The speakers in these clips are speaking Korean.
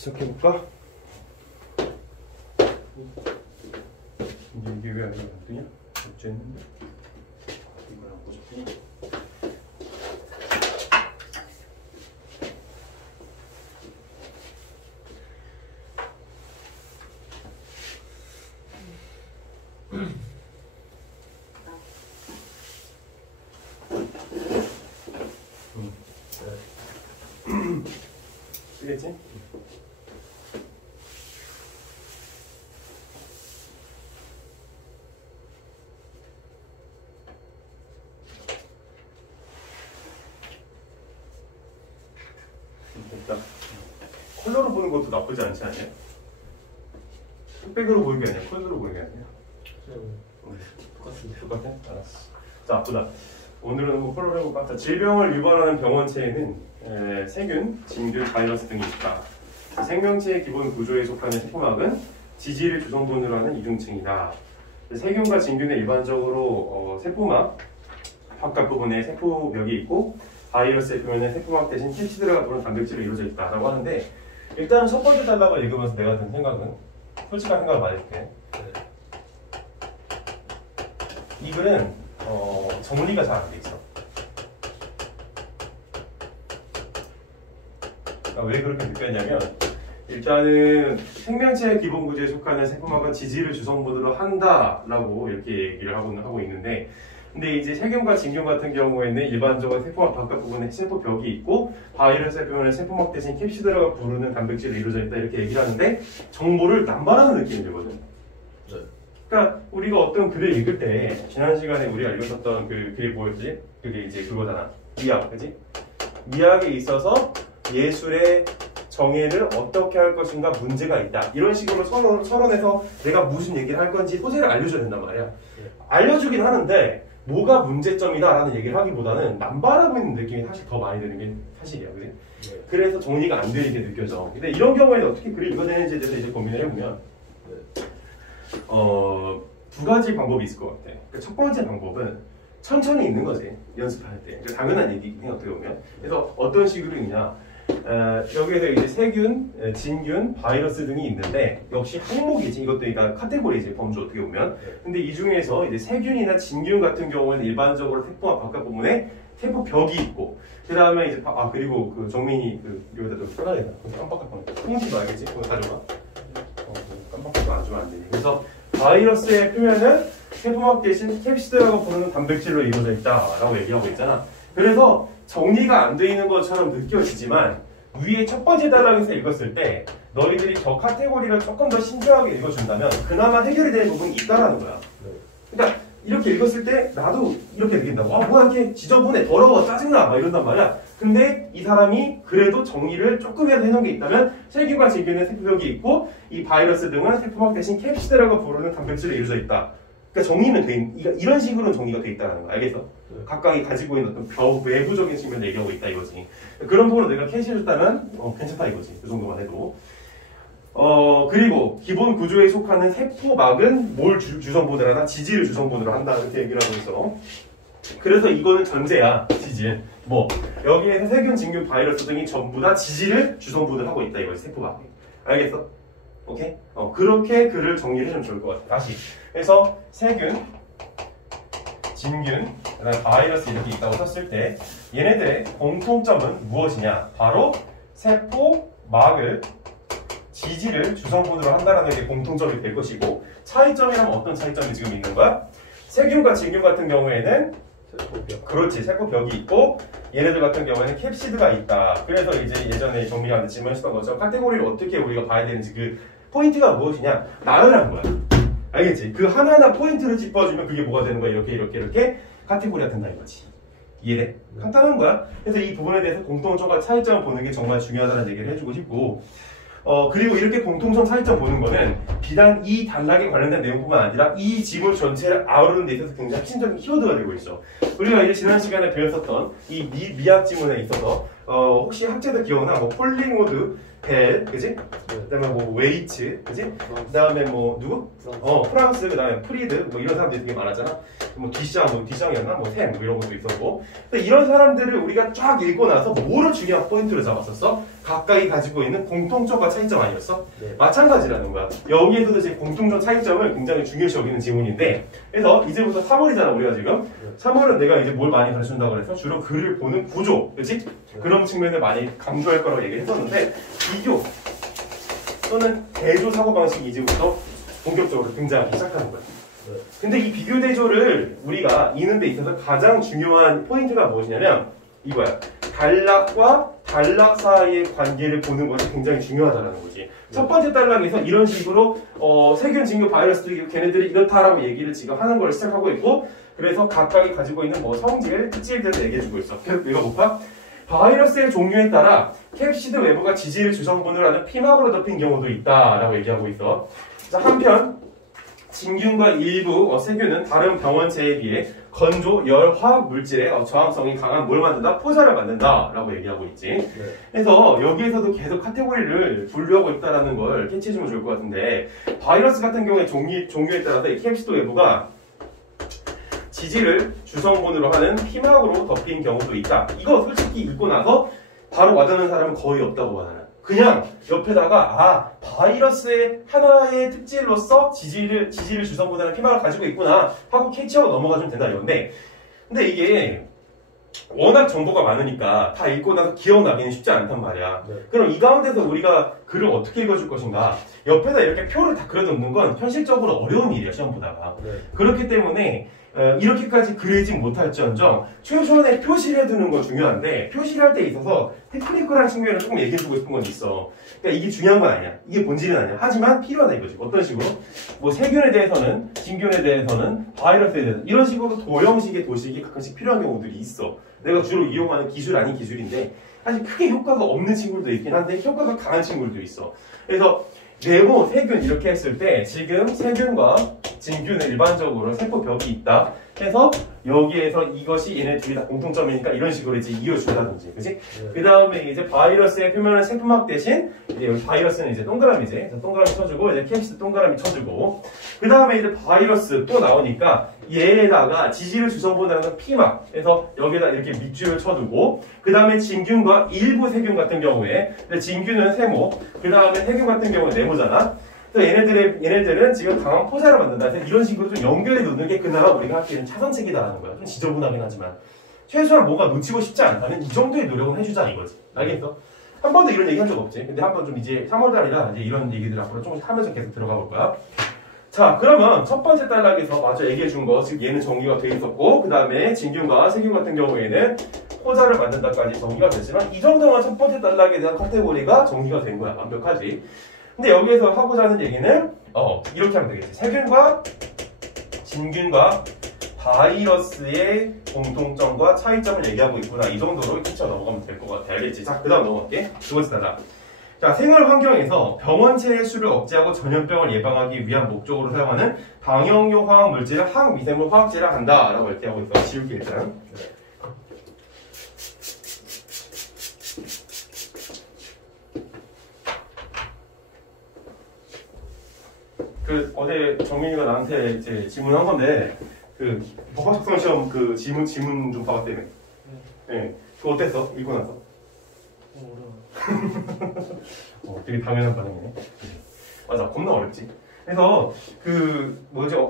시작해볼까? 이게 왜 안 되냐? 어쨌는데 이거랑 보자니? 쓰겠지? 됐다. 컬러로 보는 것도 나쁘지 않지 않냐? 흑백으로 보이는 게 아니야? 컬러로 보이는 게 아니야? 똑같은데. 똑같아? 알았어. 자, 보자. 오늘은 뭐 컬러로 해볼까? 자, 질병을 유발하는 병원체에는 세균, 진균, 바이러스 등이 있다. 생명체의 기본 구조에 속하는 세포막은 지질을 주성분으로 하는 이중층이다. 세균과 진균은 일반적으로 세포막 바깥 부분에 세포벽이 있고 바이러스의 표면에 세포막 대신 캡시드가 부른 단백질로 이루어져 있다라고 하는데, 일단은 첫 번째 단락을 읽으면서 내가 든 생각은, 솔직한 생각을 말해줄게. 이 글은 정리가 잘 안 돼 있어. 그러니까 왜 그렇게 느꼈냐면, 일단은 생명체의 기본 구조에 속하는 세포막은 지질을 주성분으로 한다라고 이렇게 얘기를 하고 있는데, 근데 이제 세균과 진균 같은 경우에는 일반적으로 세포막 바깥 부분에 세포벽이 있고 바이러스의 표면에 세포막 대신 캡시드라고 부르는 단백질로 이루어져 있다 이렇게 얘기를 하는데, 정보를 남발하는 느낌이 들거든. 네. 그러니까 우리가 어떤 글을 읽을 때, 지난 시간에 우리가 읽었었던 그 글이 뭐였지? 그게 이제 그거잖아. 미학, 그지? 미학에 있어서 예술의 정의를 어떻게 할 것인가 문제가 있다. 이런 식으로 서론에서 내가 무슨 얘기를 할 건지 소재를 알려줘야 된단 말이야. 네. 알려주긴 하는데 뭐가 문제점이다라는 얘기를 하기보다는 남발하고 있는 느낌이 사실 더 많이 드는 게 사실이야, 그지? 네. 그래서 정리가 안 되게 느껴져. 근데 이런 경우에는 어떻게 글을 읽어내는지에 대해서 이제 고민을 해보면, 네. 두 가지 방법이 있을 것 같아. 그러니까 첫 번째 방법은 천천히 읽는 거지, 연습할 때. 그러니까 당연한 얘기긴 해, 어떻게 보면. 그래서 어떤 식으로 읽냐, 여기에서 이제 세균, 진균, 바이러스 등이 있는데, 역시 항목이지. 이것도 그러니까 카테고리지, 범주 어떻게 보면. 근데 이 중에서 이제 세균이나 진균 같은 경우에는 일반적으로 세포막 바깥 부분에 세포벽이 있고, 그 다음에 이제 그리고 그 정민이 여기다 좀 써놔야겠다. 깜빡할 뻔했다. 통지 말겠지? 그거 가져가. 깜빡하고 안 주면 안 되니. 그래서 바이러스의 표면은 세포막 대신 캡시드라고 부르는 단백질로 이루어져 있다라고 얘기하고 있잖아. 그래서 정리가 안 돼 있는 것처럼 느껴지지만, 위에 첫 번째 단락에서 읽었을 때 너희들이 저 카테고리를 조금 더 신중하게 읽어준다면 그나마 해결이 되는 부분이 있다라는 거야. 그러니까 이렇게 읽었을 때 나도 이렇게 느낀다고. 뭐야 이렇게 지저분해, 더러워, 짜증나 막 이런단 말이야. 근데 이 사람이 그래도 정리를 조금이라도 해놓은 게 있다면, 세균과 진균은 세포벽이 있고 이 바이러스 등은 세포막 대신 캡시드라고 부르는 단백질로 이루어져 있다. 그러니까 정리는 이런 식으로는 정리가 돼 있다는 거야. 알겠어? 각각이 가지고 있는 어떤 외부적인 측면을 얘기하고 있다 이거지. 그런 부분을 내가 캐치해줬다면 괜찮다 이거지. 그 정도만 해도. 그리고 기본 구조에 속하는 세포막은 뭘 주성분으로 하나? 지질을 주성분으로 한다 이렇게 얘기를 하고 있어. 그래서 이거는 전제야. 지질. 여기에서 세균, 진균, 바이러스 등이 전부 다 지질을 주성분을 하고 있다 이거지. 세포막이. 알겠어? 오케이? 그렇게 글을 정리를 해주면 좋을 것 같아. 다시. 그래서 세균, 진균, 그다음에 바이러스 이렇게 있다고 썼을 때 얘네들의 공통점은 무엇이냐? 바로 세포막을 지질을 주성분으로 한다는 게 공통점이 될 것이고, 차이점이라면 어떤 차이점이 지금 있는 거야? 세균과 진균 같은 경우에는 세포벽. 그렇지, 세포벽이 있고, 얘네들 같은 경우에는 캡시드가 있다. 그래서 이제 예전에 정리가 질문했던 것처럼 카테고리를 어떻게 우리가 봐야 되는지 그 포인트가 무엇이냐? 나열한 거야. 알겠지? 그 하나하나 포인트를 짚어주면 그게 뭐가 되는 거야? 이렇게 카테고리가 된다 이거지. 이해돼? 간단한 거야. 그래서 이 부분에 대해서 공통점과 차이점을 보는 게 정말 중요하다는 얘기를 해주고 싶고, 그리고 이렇게 공통점 차이점 보는 거는 비단 이 단락에 관련된 내용뿐만 아니라 이 지문 전체를 아우르는 데 있어서 굉장히 핵심적인 키워드가 되고 있어. 우리가 이제 지난 시간에 배웠었던 이 미학 지문에 있어서 혹시 학제도 기억나? 폴링우드, 벨, 그지? 그다음에 웨이츠, 그지? 그다음에 누구? 프랑스, 그다음에 프리드, 이런 사람들이 되게 많았잖아. 디샹이었나? 샘, 이런 것도 있었고. 근데 이런 사람들을 우리가 쫙 읽고 나서 뭐를 중요한 포인트로 잡았었어? 각각이 가지고 있는 공통점과 차이점 아니었어? 네. 마찬가지라는 거야. 여기에서도 이제 공통점 차이점을 굉장히 중요시 여기는 지문인데, 그래서 이제부터 3월이잖아 우리가 지금. 3월은 내가 이제 뭘 많이 가르친다고 그래서 주로 글을 보는 구조, 그렇지? 그런 측면을 많이 강조할 거라고 얘기했었는데, 비교 또는 대조 사고방식이 이제부터 본격적으로 등장하기 시작하는 거야. 근데 이 비교 대조를 우리가 이는 데 있어서 가장 중요한 포인트가 무엇이냐면 이거야. 단락과 단락 사이의 관계를 보는 것이 굉장히 중요하다는 거지. 첫 번째 단락에서 이런 식으로 세균, 진균, 바이러스들이 걔네들이 이렇다라고 얘기를 지금 하는 걸 시작하고 있고, 그래서 각각이 가지고 있는 뭐 성질, 특질들을 얘기해주고 있어. 계속 읽어볼까? 바이러스의 종류에 따라 캡시드 외부가 지질 주성분을 하는 피막으로 덮인 경우도 있다라고 얘기하고 있어. 자, 한편 진균과 일부 세균은 다른 병원체에 비해 건조, 열, 화학 물질의 저항성이 강한 뭘 만든다? 포자를 만든다 라고 얘기하고 있지. 네. 그래서 여기에서도 계속 카테고리를 분류하고 있다는 걸 캐치해주면 좋을 것 같은데, 바이러스 같은 경우에 종류에 따라서 이 캡시드 외부가 지질을 주성분으로 하는 피막으로 덮인 경우도 있다. 이거 솔직히 읽고 나서 바로 와닿는 사람은 거의 없다고 봐, 나는. 그냥 옆에다가 바이러스의 하나의 특질로서 지질을 주성분하는 피막을 가지고 있구나 하고 캐치하고 넘어가주면 된다 이건데, 근데 이게 워낙 정보가 많으니까 다 읽고 나서 기억나기는 쉽지 않단 말이야. 네. 그럼 이 가운데서 우리가 글을 어떻게 읽어줄 것인가? 옆에다 이렇게 표를 다 그려놓는 건 현실적으로 어려운 일이야, 시험 보다가. 네. 그렇기 때문에 이렇게까지 그리지 못할지언정 최소한의 표시를 해두는 건 중요한데, 표시를 할 때 있어서 테크니컬한 측면을 조금 얘기해주고 싶은 건 있어. 그러니까 이게 중요한 건 아니야. 이게 본질은 아니야. 하지만 필요하다 이거지. 어떤 식으로? 뭐 세균에 대해서는, 진균에 대해서는, 바이러스에 대해서는 이런 식으로 도형식의 도식이 가끔씩 필요한 경우들이 있어. 내가 주로 이용하는 기술 아닌 기술인데 사실 크게 효과가 없는 친구들도 있긴 한데 효과가 강한 친구들도 있어. 그래서 네모, 세균 이렇게 했을 때 지금 세균과 진균은 일반적으로 세포벽이 있다 해서 여기에서 이것이 얘네 둘이 다 공통점이니까 이런 식으로 이제 이어준다든지, 그치? 그 다음에 이제 바이러스의 표면은 세포막 대신 이제 여기 바이러스는 이제 동그라미지. 그래서 동그라미 쳐주고 이제 캡시드 동그라미 쳐주고, 그 다음에 이제 바이러스 또 나오니까 얘에다가 지질을 주성분하는 피막, 그래서 여기다 이렇게 밑줄을 쳐두고, 그 다음에 진균과 일부 세균 같은 경우에 진균은 세모, 그 다음에 세균 같은 경우는 네모잖아. 또 얘네들은 지금 강한 포자를 만든다. 그래서 이런 식으로 좀 연결해 놓는 게 그나마 우리가 하기에는 차선책이다라는 거야. 좀 지저분하긴 하지만 최소한 뭔가 놓치고 싶지 않다면 이 정도의 노력은 해주자 이거지. 알겠어? 한 번도 이런 얘기 한 적 없지. 근데 한 번 좀 이제 3월달이라 이제 이런 얘기들 앞으로 조금씩 하면서 계속 들어가 볼 거야. 자, 그러면 첫 번째 단락에서 마저 얘기해 준 거, 즉 얘는 정리가 돼 있었고, 그 다음에 진균과 세균 같은 경우에는 포자를 만든다까지 정리가 됐지만, 이 정도만 첫 번째 단락에 대한 카테고리가 정리가 된 거야. 완벽하지. 근데 여기에서 하고자 하는 얘기는 이렇게 하면 되겠지. 세균과 진균과 바이러스의 공통점과 차이점을 얘기하고 있구나. 이 정도로 끼쳐 넘어가면 될 것 같아. 알겠지? 자, 그 다음 넘어갈게. 두 번째 단락. 자, 생활 환경에서 병원체의 수를 억제하고 전염병을 예방하기 위한 목적으로 사용하는 방역용 화학 물질을 항미생물 화학제라 한다. 라고 이렇게 하고 있어. 지울게 일단. 어제 정민이가 나한테 이제 질문한 건데, 법학 작성 시험 지문 좀 봐봤다며. 네. 그거 어땠어? 읽고 나서? 되게 당연한 반응이네. 맞아, 겁나 어렵지. 그래서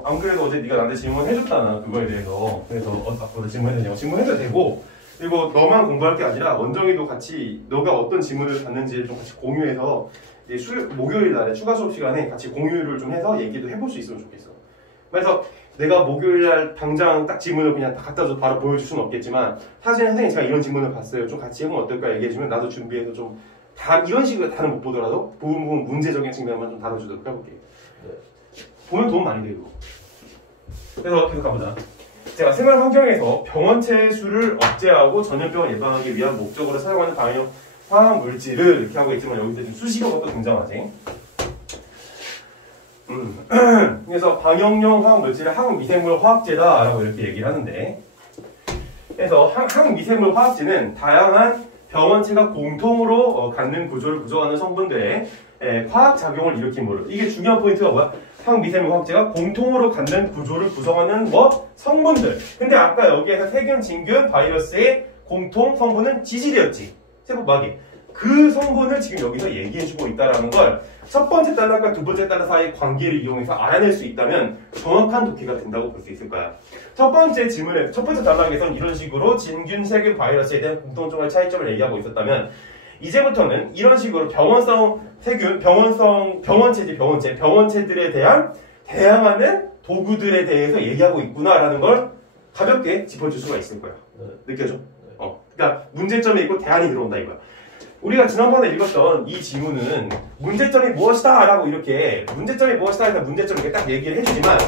안 그래도 어제 네가 나한테 질문해줬잖아, 그거에 대해서. 그래서 앞으로 질문해도 질문해도 되고, 그리고 너만 공부할 게 아니라 원정이도 같이 너가 어떤 질문을 받는지를 좀 같이 공유해서 이제 목요일 날에 추가 수업 시간에 같이 공유를 좀 해서 얘기도 해볼 수 있으면 좋겠어. 그래서 내가 목요일 날 당장 딱 질문을 그냥 다 갖다 줘서 바로 보여줄 수는 없겠지만, 사실 선생님 제가 이런 질문을 봤어요. 좀 같이 해보면 어떨까 얘기해주면 나도 준비해서 좀 이런 식으로 다는 못 보더라도 부분 문제적인 측면만 좀 다뤄주도록 해볼게요. 네. 보면 도움 많이 되고. 그래서 계속 가보자. 제가 생활 환경에서 병원체 수를 억제하고 전염병을 예방하기 위한 목적으로 사용하는 방역 화학 물질을 이렇게 하고 있지만 여기서 지금 수식어가 또 등장하지. 그래서 방역용 화학 물질을 항미생물 화학제다라고 이렇게 얘기를 하는데, 그래서 항미생물 화학제는 다양한 병원체가 공통으로 갖는 구조를 구성하는 성분들의 화학 작용을 일으킴으로, 이게 중요한 포인트가 뭐야? 항미생물 화학제가 공통으로 갖는 구조를 구성하는 성분들. 근데 아까 여기에서 세균, 진균, 바이러스의 공통 성분은 지질이었지. 세포막이. 그 성분을 지금 여기서 얘기해주고 있다는 걸 첫 번째 단락과 두 번째 단락 사이의 관계를 이용해서 알아낼 수 있다면 정확한 독해가 된다고 볼 수 있을 거야. 첫 번째 질문에, 첫 번째 단락에서는 이런 식으로 진균, 세균, 바이러스에 대한 공통점과 차이점을 얘기하고 있었다면 이제부터는 이런 식으로 병원성 세균, 병원체들에 대한 대항하는 도구들에 대해서 얘기하고 있구나라는 걸 가볍게 짚어줄 수가 있을 거야. 느껴져? 그러니까 문제점이 있고 대안이 들어온다 이거야. 우리가 지난번에 읽었던 이 지문은 문제점이 무엇이다 라고 이렇게 문제점이 무엇이다 해서 문제점을 이렇게 딱 얘기를 해주지만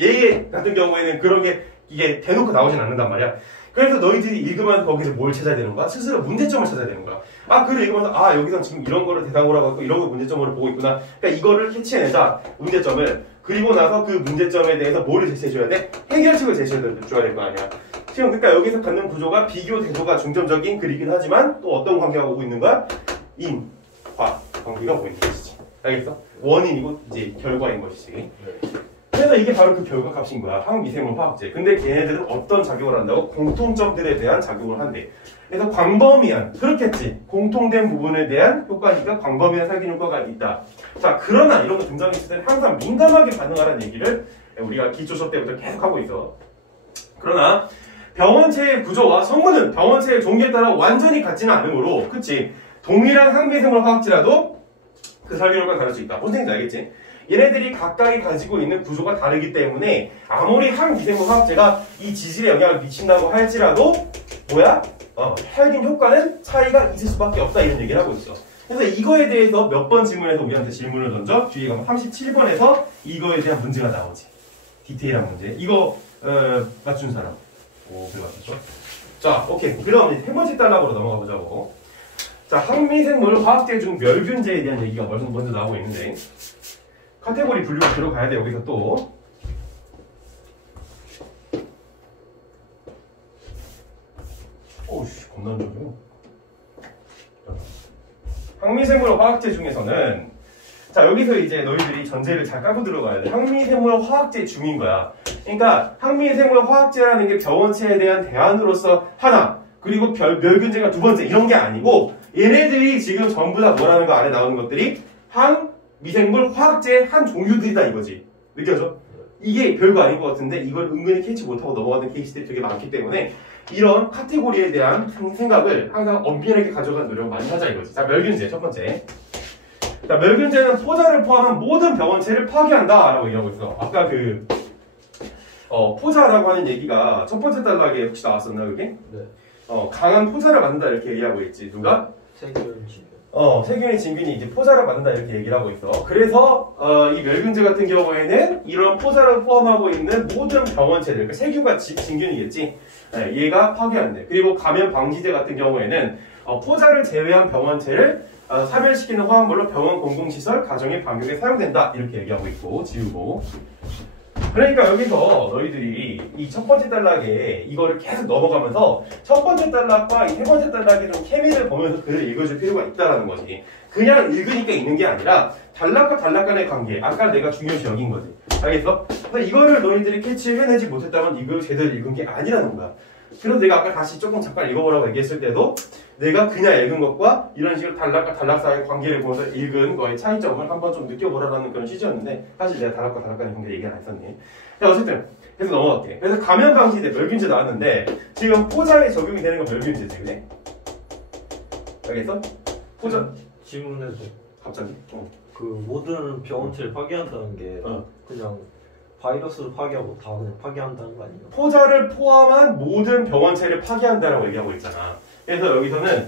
얘 같은 경우에는 그런 게 이게 대놓고 나오진 않는단 말이야. 그래서 너희들이 읽으면 거기서 뭘 찾아야 되는 거야? 스스로 문제점을 찾아야 되는 거야. 글을 읽으면서 여기서 지금 이런 거를 대상으로 하고 이런 거 문제점으로 보고 있구나. 그러니까 이거를 캐치해내자 문제점을. 그리고 나서 그 문제점에 대해서 뭐를 제시해줘야 돼? 해결책을 제시해줘야 될 거 아니야. 지금 그러니까 여기서 갖는 구조가 비교 대조가 중점적인 글이긴 하지만 또 어떤 관계가 오고 있는 거야? 인, 과 관계가 오고 있는 것이지. 알겠어? 원인이고 이제 결과인 것이지. 그래서 이게 바로 그 결과값인 거야. 항미생물 화학제. 근데 걔네들은 어떤 작용을 한다고? 공통점들에 대한 작용을 한대. 그래서 광범위한, 그렇겠지. 공통된 부분에 대한 효과니까 광범위한 살균 효과가 있다. 자, 그러나 이런 거 등장했을 때는 항상 민감하게 반응하라는 얘기를 우리가 기초 수업 때부터 계속 하고 있어. 그러나 병원체의 구조와 성분은 병원체의 종류에 따라 완전히 같지는 않으므로, 그치? 동일한 항미생물 화학제라도 그 살균 효과가 다를 수 있다. 무슨 얘기인지 알겠지? 얘네들이 각각이 가지고 있는 구조가 다르기 때문에 아무리 항미생물 화학제가 이 지질에 영향을 미친다고 할지라도 뭐야? 살균 효과는 차이가 있을 수밖에 없다 이런 얘기를 하고 있어. 그래서 이거에 대해서 몇 번 질문에서 우리한테 질문을 던져? 뒤에 가면 37번에서 이거에 대한 문제가 나오지. 디테일한 문제. 이거 맞춘 사람. 그래 맞췄죠? 자, 오케이. 그럼 이제 세 번째 단락으로 넘어가 보자고. 자, 항미생물 화학제 중 멸균제에 대한 얘기가 먼저 나오고 있는데 카테고리 분류가 들어가야 돼. 여기서 또 오우씨 겁나 안 좋아요. 항미생물 화학제 중에서는 자 여기서 이제 너희들이 전제를 잘 까고 들어가야 돼. 항미생물 화학제 중인 거야. 그러니까 항미생물 화학제라는 게 병원체에 대한 대안으로서 하나, 그리고 멸균제가 두 번째 이런 게 아니고 얘네들이 지금 전부 다 뭐라는 거 안에 나오는 것들이 항미생물 화학제의 한 종류들이다 이거지. 느껴져? 이게 별거 아닌 것 같은데 이걸 은근히 캐치 못하고 넘어가는 케이스들이 되게 많기 때문에 이런 카테고리에 대한 생각을 항상 엄밀하게 가져가는 노력을 많이 하자 이거지. 자, 멸균제 첫 번째. 자, 멸균제는 포자를 포함한 모든 병원체를 파괴한다 라고 얘기하고 있어. 아까 그 포자라고 하는 얘기가 첫 번째 단락에 혹시 나왔었나 그게? 네. 강한 포자를 만든다 이렇게 얘기하고 있지. 누가? 세균 진균. 세균의 진균이 이제 포자를 만든다 이렇게 얘기를 하고 있어. 그래서 이 멸균제 같은 경우에는 이런 포자를 포함하고 있는 모든 병원체들, 그러니까 세균과 진균이겠지. 얘가 파괴한대. 그리고 감염 방지제 같은 경우에는 포자를 제외한 병원체를 사멸시키는 화합물로 병원 공공시설, 가정의 방역에 사용된다 이렇게 얘기하고 있고 지우고. 그러니까 여기서 너희들이 이 첫 번째 단락에 이거를 계속 넘어가면서 첫 번째 단락과 이 세 번째 단락의 좀 케미를 보면서 글을 읽어줄 필요가 있다는 거지. 그냥 읽으니까 있는 게 아니라 단락과 단락 간의 관계, 아까 내가 중요시 여긴 거지. 알겠어? 그래서 이거를 너희들이 캐치해내지 못했다면 이걸 제대로 읽은 게 아니라는 거야. 그래서 내가 아까 다시 조금 잠깐 읽어보라고 얘기했을 때도 내가 그냥 읽은 것과 이런 식으로 단락과 단락 사이의 관계를 보면서 읽은 거의 차이점을 한번 좀 느껴보라는 그런 취지였는데 사실 내가 단락과 단락 간의 관계 얘기 안 했었네. 자, 어쨌든 그래서 넘어갈게. 그래서 감염 방지제 멸균제 나왔는데 지금 포자에 적용이 되는 건 멸균제지, 그래? 알겠어? 포자 질문에서 갑자기? 그 모든 병원체를 파괴한다는 게 그냥 바이러스를 파괴하고 다 그냥 파괴한다는 거 아니에요? 포자를 포함한 모든 병원체를 파괴한다라고 얘기하고 있잖아. 그래서 여기서는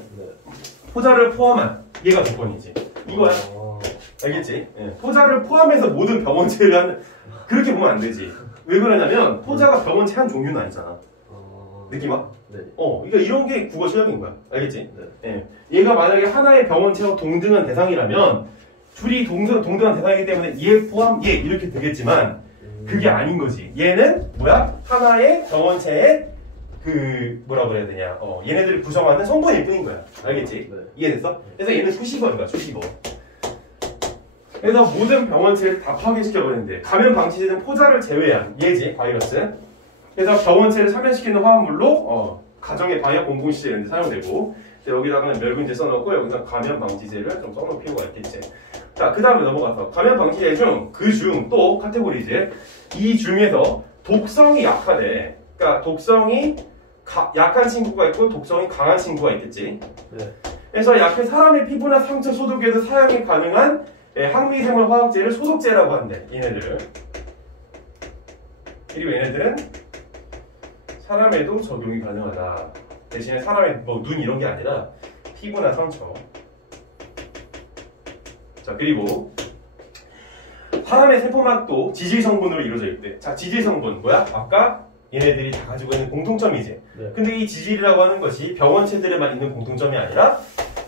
포자를 포함한 얘가 조건이지. 이거야. 알겠지? 포자를 포함해서 모든 병원체를 하는 그렇게 보면 안 되지. 왜 그러냐면 포자가 병원체 한 종류는 아니잖아. 느낌 와? 네. 그러니까 이런 게 국어 시험인 거야. 알겠지? 네. 얘가 만약에 하나의 병원체와 동등한 대상이라면 둘이 동등한 대상이기 때문에 얘 포함 얘 이렇게 되겠지만 그게 아닌 거지. 얘는 뭐야? 하나의 병원체의 그 뭐라 그래야 되냐? 얘네들을 구성하는 성분일 뿐인 거야. 알겠지? 네. 이해됐어? 그래서 얘는 수식어인 거야. 수식어. 그래서 모든 병원체를 다 파괴시켜버리는데 감염 방지제는 포자를 제외한 얘지 바이러스. 그래서 병원체를 사멸시키는 화합물로 가정의 방역 공공시설 이런 데 사용되고 여기다가는 멸균제 써놓고 여기서 감염 방지제를 좀 써놓을 필요가 있겠지. 자, 그 다음에 넘어가서 감염 방지제 중 그 중 또 카테고리제 이 중에서 독성이 약하대. 그러니까 독성이 약한 친구가 있고 독성이 강한 친구가 있겠지. 네. 그래서 약해 사람의 피부나 상처 소독에도 사용이 가능한 항미생물 화학제를 소독제라고 한대. 얘네들을. 그리고 얘네들은 사람에도 적용이 가능하다. 대신에 사람의 뭐 눈 이런 게 아니라 피부나 상처. 자, 그리고 사람의 세포막도 지질 성분으로 이루어져 있대. 자, 지질 성분 뭐야? 아까 얘네들이 다 가지고 있는 공통점이지. 네. 근데 이 지질이라고 하는 것이 병원체들에만 있는 공통점이 아니라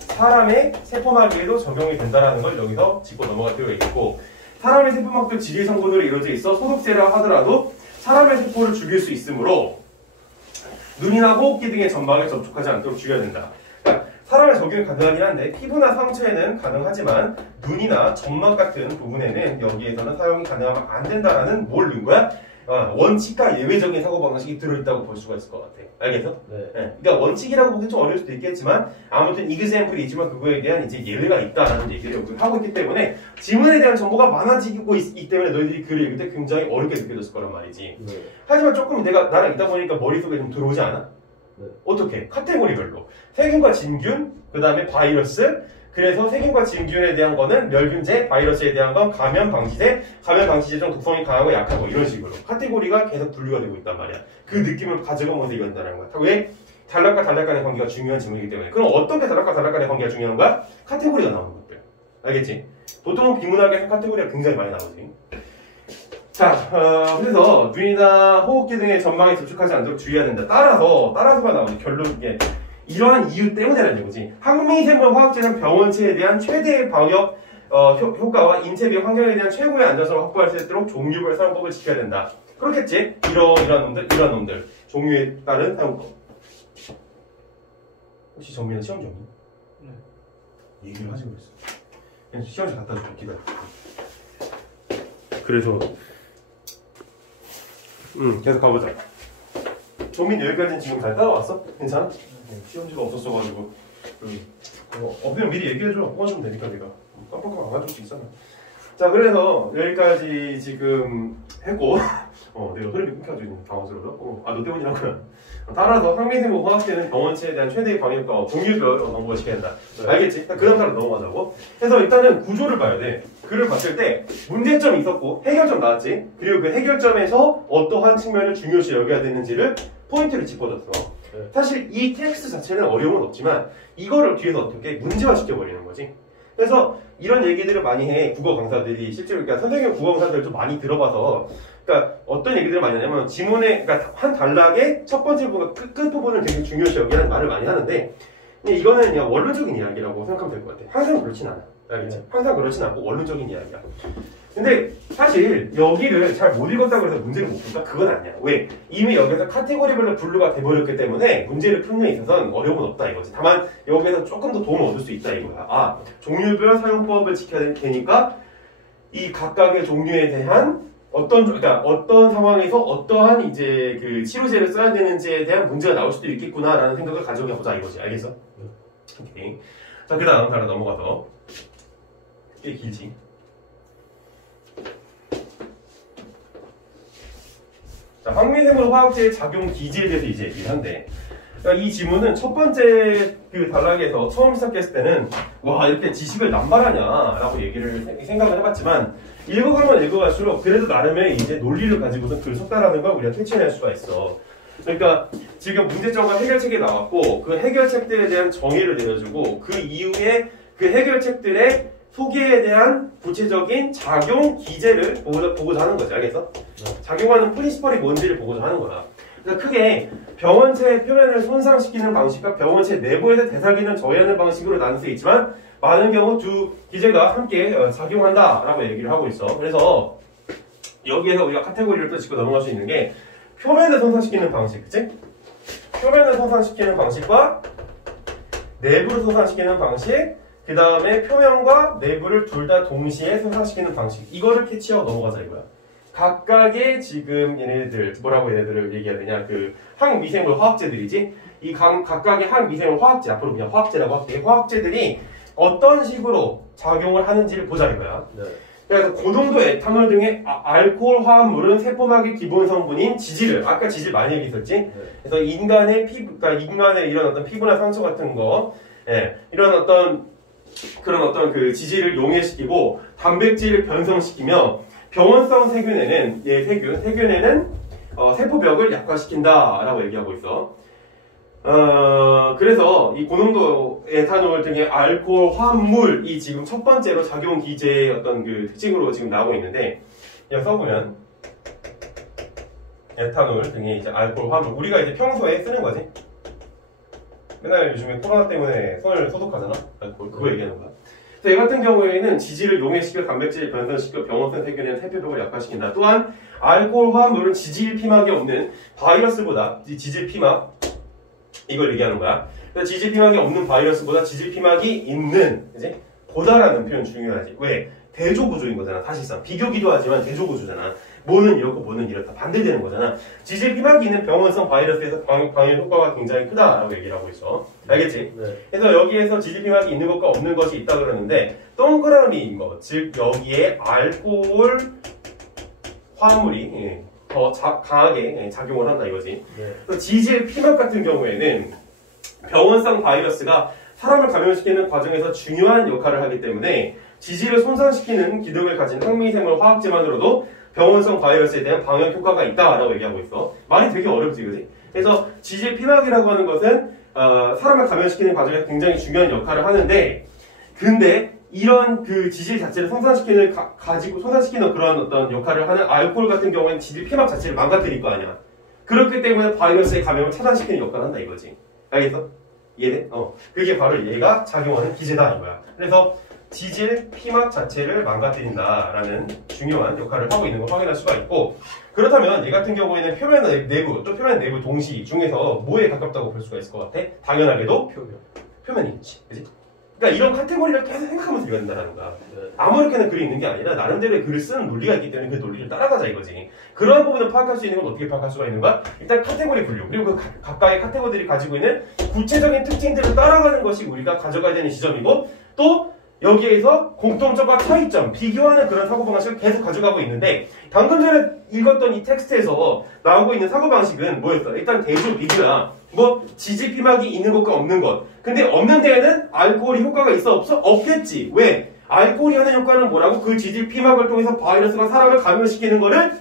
사람의 세포막에도 적용이 된다는 걸 여기서 짚고 넘어갈 필요가 있고, 사람의 세포막도 지질 성분으로 이루어져 있어 소독제라 하더라도 사람의 세포를 죽일 수 있으므로 눈이나 호흡기 등의 점막에 접촉하지 않도록 죽여야 된다. 그러니까 사람의 적용이 가능하긴 한데 피부나 상처에는 가능하지만 눈이나 점막 같은 부분에는 여기에서는 사용이 가능하면 안 된다라는 뭘 넣은 거야? 원칙과 예외적인 사고방식이 들어있다고 볼 수가 있을 것 같아. 알겠어? 네. 그러니까 원칙이라고 보기 좀 어려울 수도 있겠지만 아무튼 이그샘플이 있지만 그거에 대한 이제 예외가 있다라는 얘기를 하고 있기 때문에 지문에 대한 정보가 많아지고 있기 때문에 너희들이 글을 읽을 때 굉장히 어렵게 느껴졌을 거란 말이지. 네. 하지만 조금 나랑 있다 보니까 머릿속에 좀 들어오지 않아? 네. 어떻게? 카테고리별로 세균과 진균, 그 다음에 바이러스. 그래서 세균과 진균에 대한 거는 멸균제, 바이러스에 대한 건 감염 방지제, 감염 방지제 중 독성이 강하고 약하고 이런 식으로 카테고리가 계속 분류가 되고 있단 말이야. 그 느낌을 가져가면서 얘기한다는 거야. 왜? 단락과 단락 간의 관계가 중요한 질문이기 때문에. 그럼 어떻게 단락과 단락 간의 관계가 중요한 거야? 카테고리가 나오는 것들. 알겠지? 보통은 비문학에서 카테고리가 굉장히 많이 나오지. 자, 그래서 눈이나 호흡기 등의 점막에 접촉하지 않도록 주의해야 된다. 따라서가 나오지. 결론이 이러한 이유 때문이라는 거지. 항미생물 화학제는 병원체에 대한 최대의 방역 효과와 인체 및 환경에 대한 최고의 안전성을 확보할 수 있도록 종류별 사용법을 지켜야 된다. 그렇겠지? 이런 놈들. 종류에 따른 사용법. 혹시 정민은 시험 정리? 네. 얘기를 하지 그랬어. 그냥 시험지 갖다 줄게. 기다려. 그래서 계속 가보자. 정민 여기까지는 지금 잘 따라왔어? 괜찮아? 시험지가 없었어가지고 없으면 미리 얘기해줘. 뽑아주면 되니까 내가 깜빡깜빡 안 가줄 수 있잖아. 자, 그래서 여기까지 지금 했고 내가 흐름이 끊겨가지고 당황스러워서 너 때문이라고요. 따라서 항미생물 화학제는 병원체에 대한 최대의 방역과 종류별 방법을 지켜야 된다. 네. 알겠지? 그 다음 따라 넘어가자고. 그래서 일단은 구조를 봐야 돼. 글을 봤을 때 문제점이 있었고 해결점 나왔지. 그리고 그 해결점에서 어떠한 측면을 중요시 여겨야 되는지를 포인트를 짚어줬어. 네. 사실 이 텍스트 자체는 어려움은 없지만 이거를 뒤에서 어떻게 문제화 시켜버리는 거지. 그래서 이런 얘기들을 많이 해. 국어 강사들이 실제로. 그러니까 선생님 국어 강사들 좀 많이 들어봐서 그러니까 어떤 얘기들을 많이 하냐면 지문에 그러니까 한 단락의 첫 번째 부분 끝 부분을 되게 중요시 여기라는 말을 많이 하는데 근데 이거는 그냥 원론적인 이야기라고 생각하면 될 것 같아. 항상 그렇진 않아. 알겠지? 항상 그렇진 않고 원론적인 이야기야. 근데 사실 여기를 잘 못 읽었다고 해서 문제를 못 풀까? 그건 아니야. 왜? 이미 여기서 카테고리별로 분류가 돼버렸기 때문에 문제를 풀는 데 있어서는 어려움은 없다 이거지. 다만 여기에서 조금 더 도움을 얻을 수 있다 이거야. 종류별 사용법을 지켜야 되니까 이 각각의 종류에 대한 그러니까 어떤 상황에서 어떠한 이제 그 치료제를 써야 되는지에 대한 문제가 나올 수도 있겠구나라는 생각을 가져보자 이거지. 알겠어? 오케이. 자, 그 다음 하나 넘어가서 꽤 길지. 자, 항미생물 화학제의 작용 기제에 대해서 이제 얘기를 한대. 그러니까 이 지문은 첫 번째 그 단락에서 처음 시작했을 때는 와 이렇게 지식을 남발하냐라고 얘기를 생각을 해봤지만 읽어가면 읽어갈수록 그래도 나름의 이제 논리를 가지고서 글을 썼다라는 걸 우리가 캐치해낼 수가 있어. 그러니까 지금 문제점과 해결책이 나왔고 그 해결책들에 대한 정의를 내려주고 그 이후에 그 해결책들의 소개에 대한 구체적인 작용 기제를 보고자 하는 거지. 알겠어? 작용하는 프린시펄이 뭔지를 보고자 하는 거야. 그래서 크게 병원체 표면을 손상시키는 방식과 병원체 내부에서 대사기는 저해하는 방식으로 나눌 수 있지만 많은 경우 두 기제가 함께 작용한다라고 얘기를 하고 있어. 그래서 여기에서 우리가 카테고리를 또 짚고 넘어갈 수 있는 게 표면을 손상시키는 방식, 그치? 표면을 손상시키는 방식과 내부를 손상시키는 방식, 그 다음에 표면과 내부를 둘 다 동시에 손상시키는 방식. 이거를 캐치하고 넘어가자 이거야. 각각의 지금 얘네들 뭐라고 얘네들을 얘기해야 되냐 그 항미생물 화학제들이지 이 각각의 항미생물 화학제 앞으로 그냥 화학제라고 할게 화학제들이 어떤 식으로 작용을 하는지를 보자는 거야. 네. 그래서 고농도 에탄올 등의 알코올 화합물은 세포막의 기본 성분인 지질을 아까 지질 많이 얘기했었지. 네. 그래서 인간의 피부, 그러니까 인간의 이런 어떤 피부나 상처 같은 거, 이런 어떤 그런 어떤 그 지질을 용해시키고 단백질을 변성시키며 병원성 세균에는 세균에는 세포벽을 약화시킨다라고 얘기하고 있어. 그래서 이 고농도 에탄올 등의 알코올 화합물이 지금 첫 번째로 작용 기제의 어떤 그 특징으로 지금 나오고 있는데, 여기 써보면, 에탄올 등의 이제 알코올 화합물. 우리가 이제 평소에 쓰는 거지. 맨날 요즘에 코로나 때문에 손을 소독하잖아? 그거 얘기하는 거야. 그래서 얘 같은 경우에는 지질을 용해시켜 단백질을 변성시켜 병원성 세균의 세포벽을 약화시킨다. 또한 알코올 화합물은 지질 피막이 없는 바이러스보다 지질 피막 이걸 얘기하는 거야. 그래서 지질 피막이 없는 바이러스보다 지질 피막이 있는 그지? 보다라는 표현 중요하지. 왜? 대조구조인 거잖아. 사실상 비교기도 하지만 대조구조잖아. 뭐는 이렇고 뭐는 이렇다. 반대되는 거잖아. 지질 피막이 있는 병원성 바이러스에서 방역 효과가 굉장히 크다라고 얘기를 하고 있어. 알겠지? 네. 그래서 여기에서 지질 피막이 있는 것과 없는 것이 있다 그러는데 동그라미인 거, 즉 여기에 알코올 화합물이 더 강하게 작용을 한다 이거지. 네. 지질 피막 같은 경우에는 병원성 바이러스가 사람을 감염시키는 과정에서 중요한 역할을 하기 때문에 지질을 손상시키는 기능을 가진 항미생물 화학제만으로도 병원성 바이러스에 대한 방역 효과가 있다라고 얘기하고 있어. 말이 되게 어렵지, 그지? 그래서 지질 피막이라고 하는 것은 사람을 감염시키는 과정에서 굉장히 중요한 역할을 하는데, 근데 이런 그 지질 자체를 손상시키는 그런 어떤 역할을 하는 알코올 같은 경우에는 지질 피막 자체를 망가뜨릴 거 아니야. 그렇기 때문에 바이러스의 감염을 차단시키는 역할을 한다 이거지. 알겠어? 이해돼? 그게 바로 얘가 작용하는 기제다 이거야. 그래서 지질 피막 자체를 망가뜨린다라는 중요한 역할을 하고 있는 걸 확인할 수가 있고, 그렇다면 얘 같은 경우에는 표면 내부 또 표면 내부 동시 중에서 뭐에 가깝다고 볼 수가 있을 것 같아? 당연하게도 표면이지, 그지? 그러니까 이런 카테고리를 계속 생각하면서 읽어야 된다는 거야. 아무렇게나 글이 있는 게 아니라 나름대로의 글을 쓰는 논리가 있기 때문에 그 논리를 따라가자 이거지. 그러한 부분을 파악할 수 있는 건 어떻게 파악할 수가 있는가? 일단 카테고리 분류, 그리고 그 각각의 카테고리들이 가지고 있는 구체적인 특징들을 따라가는 것이 우리가 가져가야 되는 지점이고, 또 여기에서 공통점과 차이점, 비교하는 그런 사고방식을 계속 가져가고 있는데, 방금 전에 읽었던 이 텍스트에서 나오고 있는 사고방식은 뭐였어? 일단 대조 비교야. 지질 피막이 있는 것과 없는 것. 근데 없는 데에는 알코올이 효과가 있어? 없어? 없겠지. 왜? 알코올이 하는 효과는 뭐라고? 그 지질 피막을 통해서 바이러스가 사람을 감염시키는 거를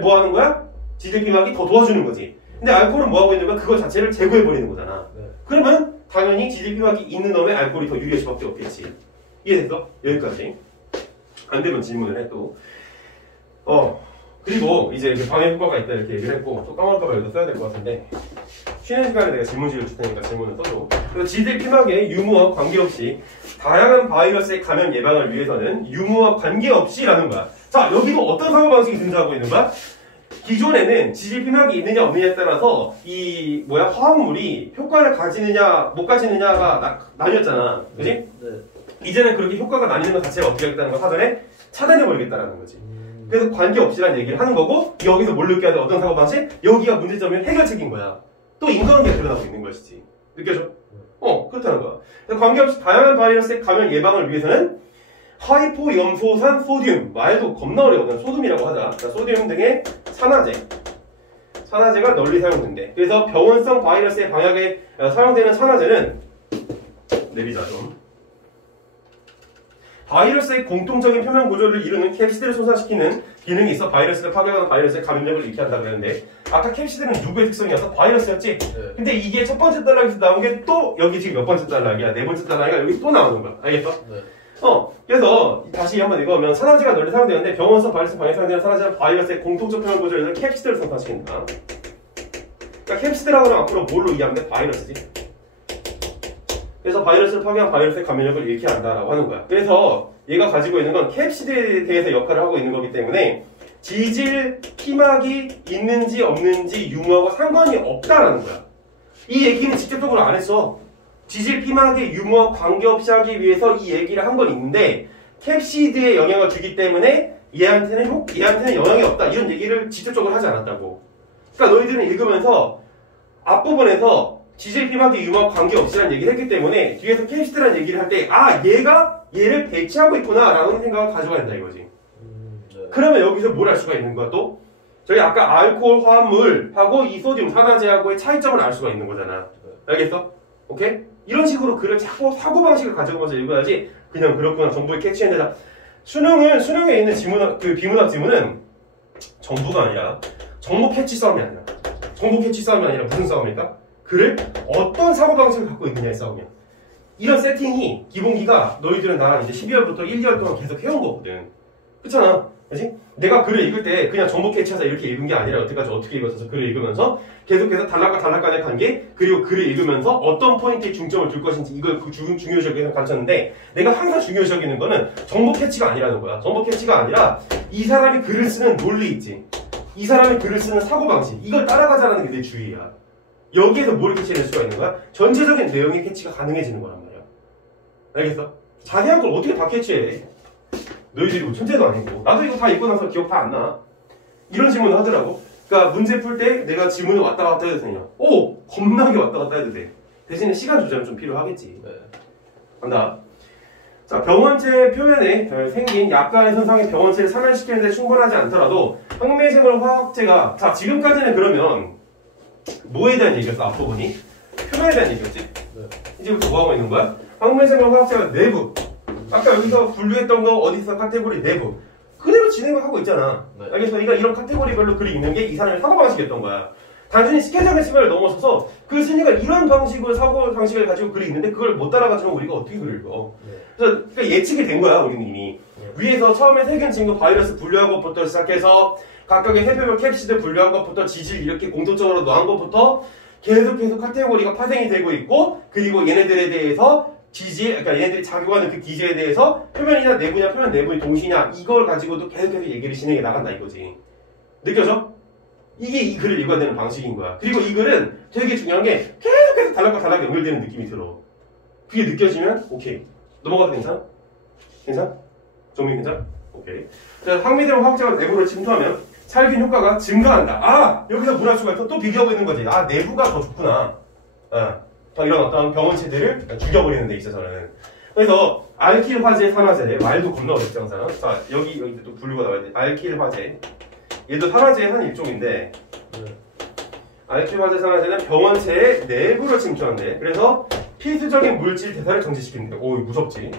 뭐 하는 거야? 지질 피막이 더 도와주는 거지. 근데 알코올은 뭐 하고 있는 거야? 그거 자체를 제거해버리는 거잖아. 그러면 당연히 지질 피막이 있는 놈에 알코올이 더 유리할 수밖에 없겠지. 이해됐어? 여기까지. 안 되면 질문을 해, 또. 그리고 이제 방역 효과가 있다 이렇게 얘기를 했고, 또 까먹을까봐 여기다 써야 될 것 같은데, 쉬는 시간에 내가 질문지를 줄 테니까 질문을 써줘. 그래서 지질 피막의 유무와 관계없이 다양한 바이러스의 감염 예방을 위해서는 유무와 관계없이라는 거야. 자, 여기도 어떤 사고방식이 등장하고 있는 거야? 기존에는 지질 피막이 있느냐 없느냐에 따라서 이 화합물이 효과를 가지느냐 못 가지느냐가 나뉘었잖아. 그지? 네. 이제는 그렇게 효과가 나뉘는 것 자체를 어떻게 하겠다는 걸 사전에 차단해버리겠다는 거지. 그래서 관계없이라는 얘기를 하는 거고, 여기서 뭘 느껴야 돼? 어떤 사고방식? 여기가 문제점이 해결책인 거야. 또 인과관계가 드러나고 있는 것이지. 느껴져? 그렇다는 거야. 그래서 관계없이 다양한 바이러스의 감염 예방을 위해서는 하이포염소산 소듐, 말도 겁나 어려워. 소듐이라고 하자. 소듐 등의 산화제가 널리 사용된대. 그래서 병원성 바이러스의 방역에 사용되는 산화제는 내리자 좀. 바이러스의 공통적인 표면 구조를 이루는 캡시드를 손상시키는 기능이 있어 바이러스를 파괴하는 바이러스의 감염력을 잃게 한다 그랬는데, 아까 캡시드는 누구의 특성이어서 바이러스였지? 네. 근데 이게 첫 번째 단락에서 나온 게 또 여기 지금 몇 번째 단락이야? 네 번째 단락이가 여기 또 나오는 거야. 알겠어? 네. 그래서 다시 한번 읽어보면 산화제가 널리 사용되는데 병원성 바이러스 방역에 사용되는 산화제는 바이러스의 공통적 표면 구조를 이루는 캡시드를 손상시킨다. 그러니까 캡시드라고 하면 앞으로 뭘로 이해하면 돼? 바이러스지. 그래서 바이러스를 파괴한 바이러스의 감염력을 잃게 한다라고 하는 거야. 그래서 얘가 가지고 있는 건 캡시드에 대해서 역할을 하고 있는 거기 때문에 지질 피막이 있는지 없는지 유무하고 상관이 없다라는 거야. 이 얘기는 직접적으로 안 했어. 지질 피막의 유무와 관계없이 하기 위해서 이 얘기를 한 건 있는데, 캡시드에 영향을 주기 때문에 얘한테는 영향이 없다 이런 얘기를 직접적으로 하지 않았다고. 그러니까 너희들은 읽으면서 앞부분에서 지질 피막의 유무와 관계없이라는 얘기를 했기 때문에 뒤에서 캡시트라는 얘기를 할 때 얘가 얘를 대체하고 있구나 라는 생각을 가져가야 된다 이거지. 네. 그러면 여기서 뭘 알 수가 있는 거야 또? 저희 아까 알코올 화합물하고 이 소듐 산화제하고의 차이점을 알 수가 있는 거잖아. 알겠어? 오케이? 이런 식으로 글을 자꾸 사고방식을 가져가면서 읽어야지 그냥 그렇구나 정보의 캐치했는데 수능에 있는 비문학 지문은 정보가 아니라 정보 캐치 싸움이 아니라 정보 캐치 싸움이 아니라 무슨 싸움입니까? 글을 어떤 사고방식을 갖고 있느냐의 싸움이야. 이런 세팅이 기본기가 너희들은 나랑 이제 12월부터 1, 2월 동안 계속 해온 거거든. 그렇잖아. 그치? 내가 글을 읽을 때 그냥 정보 캐치해서 이렇게 읽은 게 아니라 여태까지 어떻게 읽었어서 글을 읽으면서 계속해서 단락과 단락 간의 관계 그리고 글을 읽으면서 어떤 포인트에 중점을 둘 것인지 이걸 중요시 여기서 가르쳤는데 내가 항상 중요시 여기는 거는 정보 캐치가 아니라는 거야. 정보 캐치가 아니라 이 사람이 글을 쓰는 논리 있지. 이 사람이 글을 쓰는 사고방식 이걸 따라가자라는 게 내 주의야. 여기에서 뭘 캐치해낼 수가 있는 거야? 전체적인 내용의 캐치가 가능해지는 거란 말이야. 알겠어? 자세한 걸 어떻게 다 캐치해? 너희들이 뭐 천재도 아니고 나도 이거 다 읽고 나서 기억 다 안 나. 이런 질문을 하더라고. 그러니까 문제 풀 때 내가 지문을 왔다 갔다 해도 되냐? 겁나게 왔다 갔다 해도 돼. 대신에 시간 조절은 좀 필요하겠지. 네. 간다. 자, 병원체 표면에 생긴 약간의 손상의 병원체를 사면시키는 데 충분하지 않더라도 항매생물 화학제가 자 지금까지는 그러면 뭐에 대한 얘기였어? 앞부분이? 표면에 대한 얘기였지? 네. 이제부터 뭐 하고 있는 거야? 항매생물 화학제가 내부 아까 여기서 분류했던 거 어디서 카테고리 내부 그대로 진행을 하고 있잖아. 네. 알겠어? 그러니까 이런 카테고리별로 글을 읽는 게 이 사람의 사고방식이었던 거야. 단순히 스케줄의 수면을 넘어서서 그 순위가 이런 방식으로 사고방식을 가지고 글이 있는데 그걸 못 따라가지면 우리가 어떻게 글을 읽어? 네. 그래서 그러니까 예측이 된 거야 우리는 이미. 위에서 처음에 세균 친구 바이러스 분류한 것부터 시작해서 각각의 세표별 캡시드 분류한 것부터 지질 이렇게 공통적으로 놓은 것부터 계속해서 카테고리가 파생이 되고 있고 그리고 얘네들에 대해서 지질, 그러니까 얘네들이 작용하는 그 기제에 대해서 표면이냐 내부냐 표면 내부의 동시냐 이걸 가지고도 계속해서 얘기를 진행해 나간다 이거지. 느껴져? 이게 이 글을 읽어야 되는 방식인 거야. 그리고 이 글은 되게 중요한 게 계속해서 단락과 단락이 연결되는 느낌이 들어. 그게 느껴지면 오케이. 넘어가도 괜찮아? 괜찮아? 정리 괜찮아? 오케이. 자, 항미대로 화학제가 내부를 침투하면 살균 효과가 증가한다. 여기서 뭘 할 수가 있어? 또 비교하고 있는 거지. 내부가 더 좋구나. 이런 어떤 병원체들을 죽여버리는 데 있어서는. 그래서 알킬 화재 산화제 말도 겁나 어렵죠 항상. 자 여기 또 분류가 나와야 돼. 알킬 화재 얘도 산화제의 한 일종인데 알킬 화재 산화제는 병원체의 내부를 침투한대. 그래서 필수적인 물질 대사를 정지시키는데 무섭지.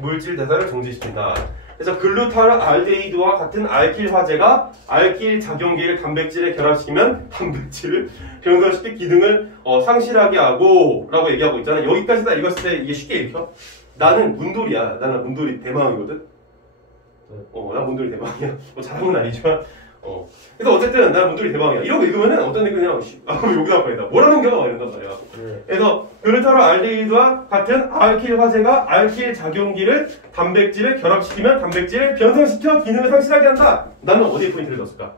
물질 대사를 정지시킨다. 그래서 글루탈 알데히드와 같은 알킬 화재가 알킬 작용기를 단백질에 결합시키면 단백질을 변성시킬 기능을 상실하게 하고 라고 얘기하고 있잖아. 여기까지 다 읽었을 때 이게 쉽게 읽혀? 나는 문돌이야. 나는 문돌이 대망이거든. 난 문돌이 대망이야. 뭐 잘한 건 아니지만 그래서 어쨌든 난 문돌이 대망이야. 이러고 읽으면은 어떤 데 그냥 여기다 버린다. 뭐라는 경우가 이런단 말이야. 그래서 글루타로 알데히드와 같은 알킬 화재가 알킬 작용기를 단백질에 결합시키면 단백질을 변성시켜 기능을 상실하게 한다. 나는 어디에 포인트를 넣었을까?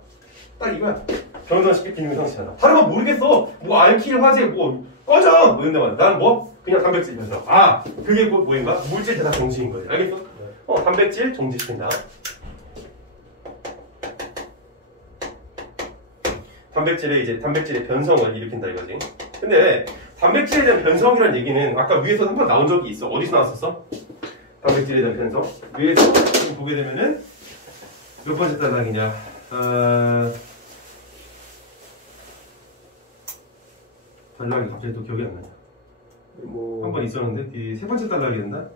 딱 이거야. 변성시켜 기능을 상실한다. 다른 건 모르겠어. 뭐 알킬 화재 꺼져! 뭐 이런데 말이야. 난 그냥 단백질 변성. 그게 뭐인가? 물질 대사 정지인 거지. 알겠어? 단백질 정지시킨다. 단백질의 변성을 일으킨다 이거지. 근데 단백질에 대한 변성이라는 얘기는 아까 위에서 한번 나온 적이 있어. 어디서 나왔었어? 단백질에 대한 변성. 위에서 지금 보게 되면은 몇 번째 단락이냐? 단락이 갑자기 또 기억이 안 나냐? 한 번 있었는데 이 세 번째 단락이었나?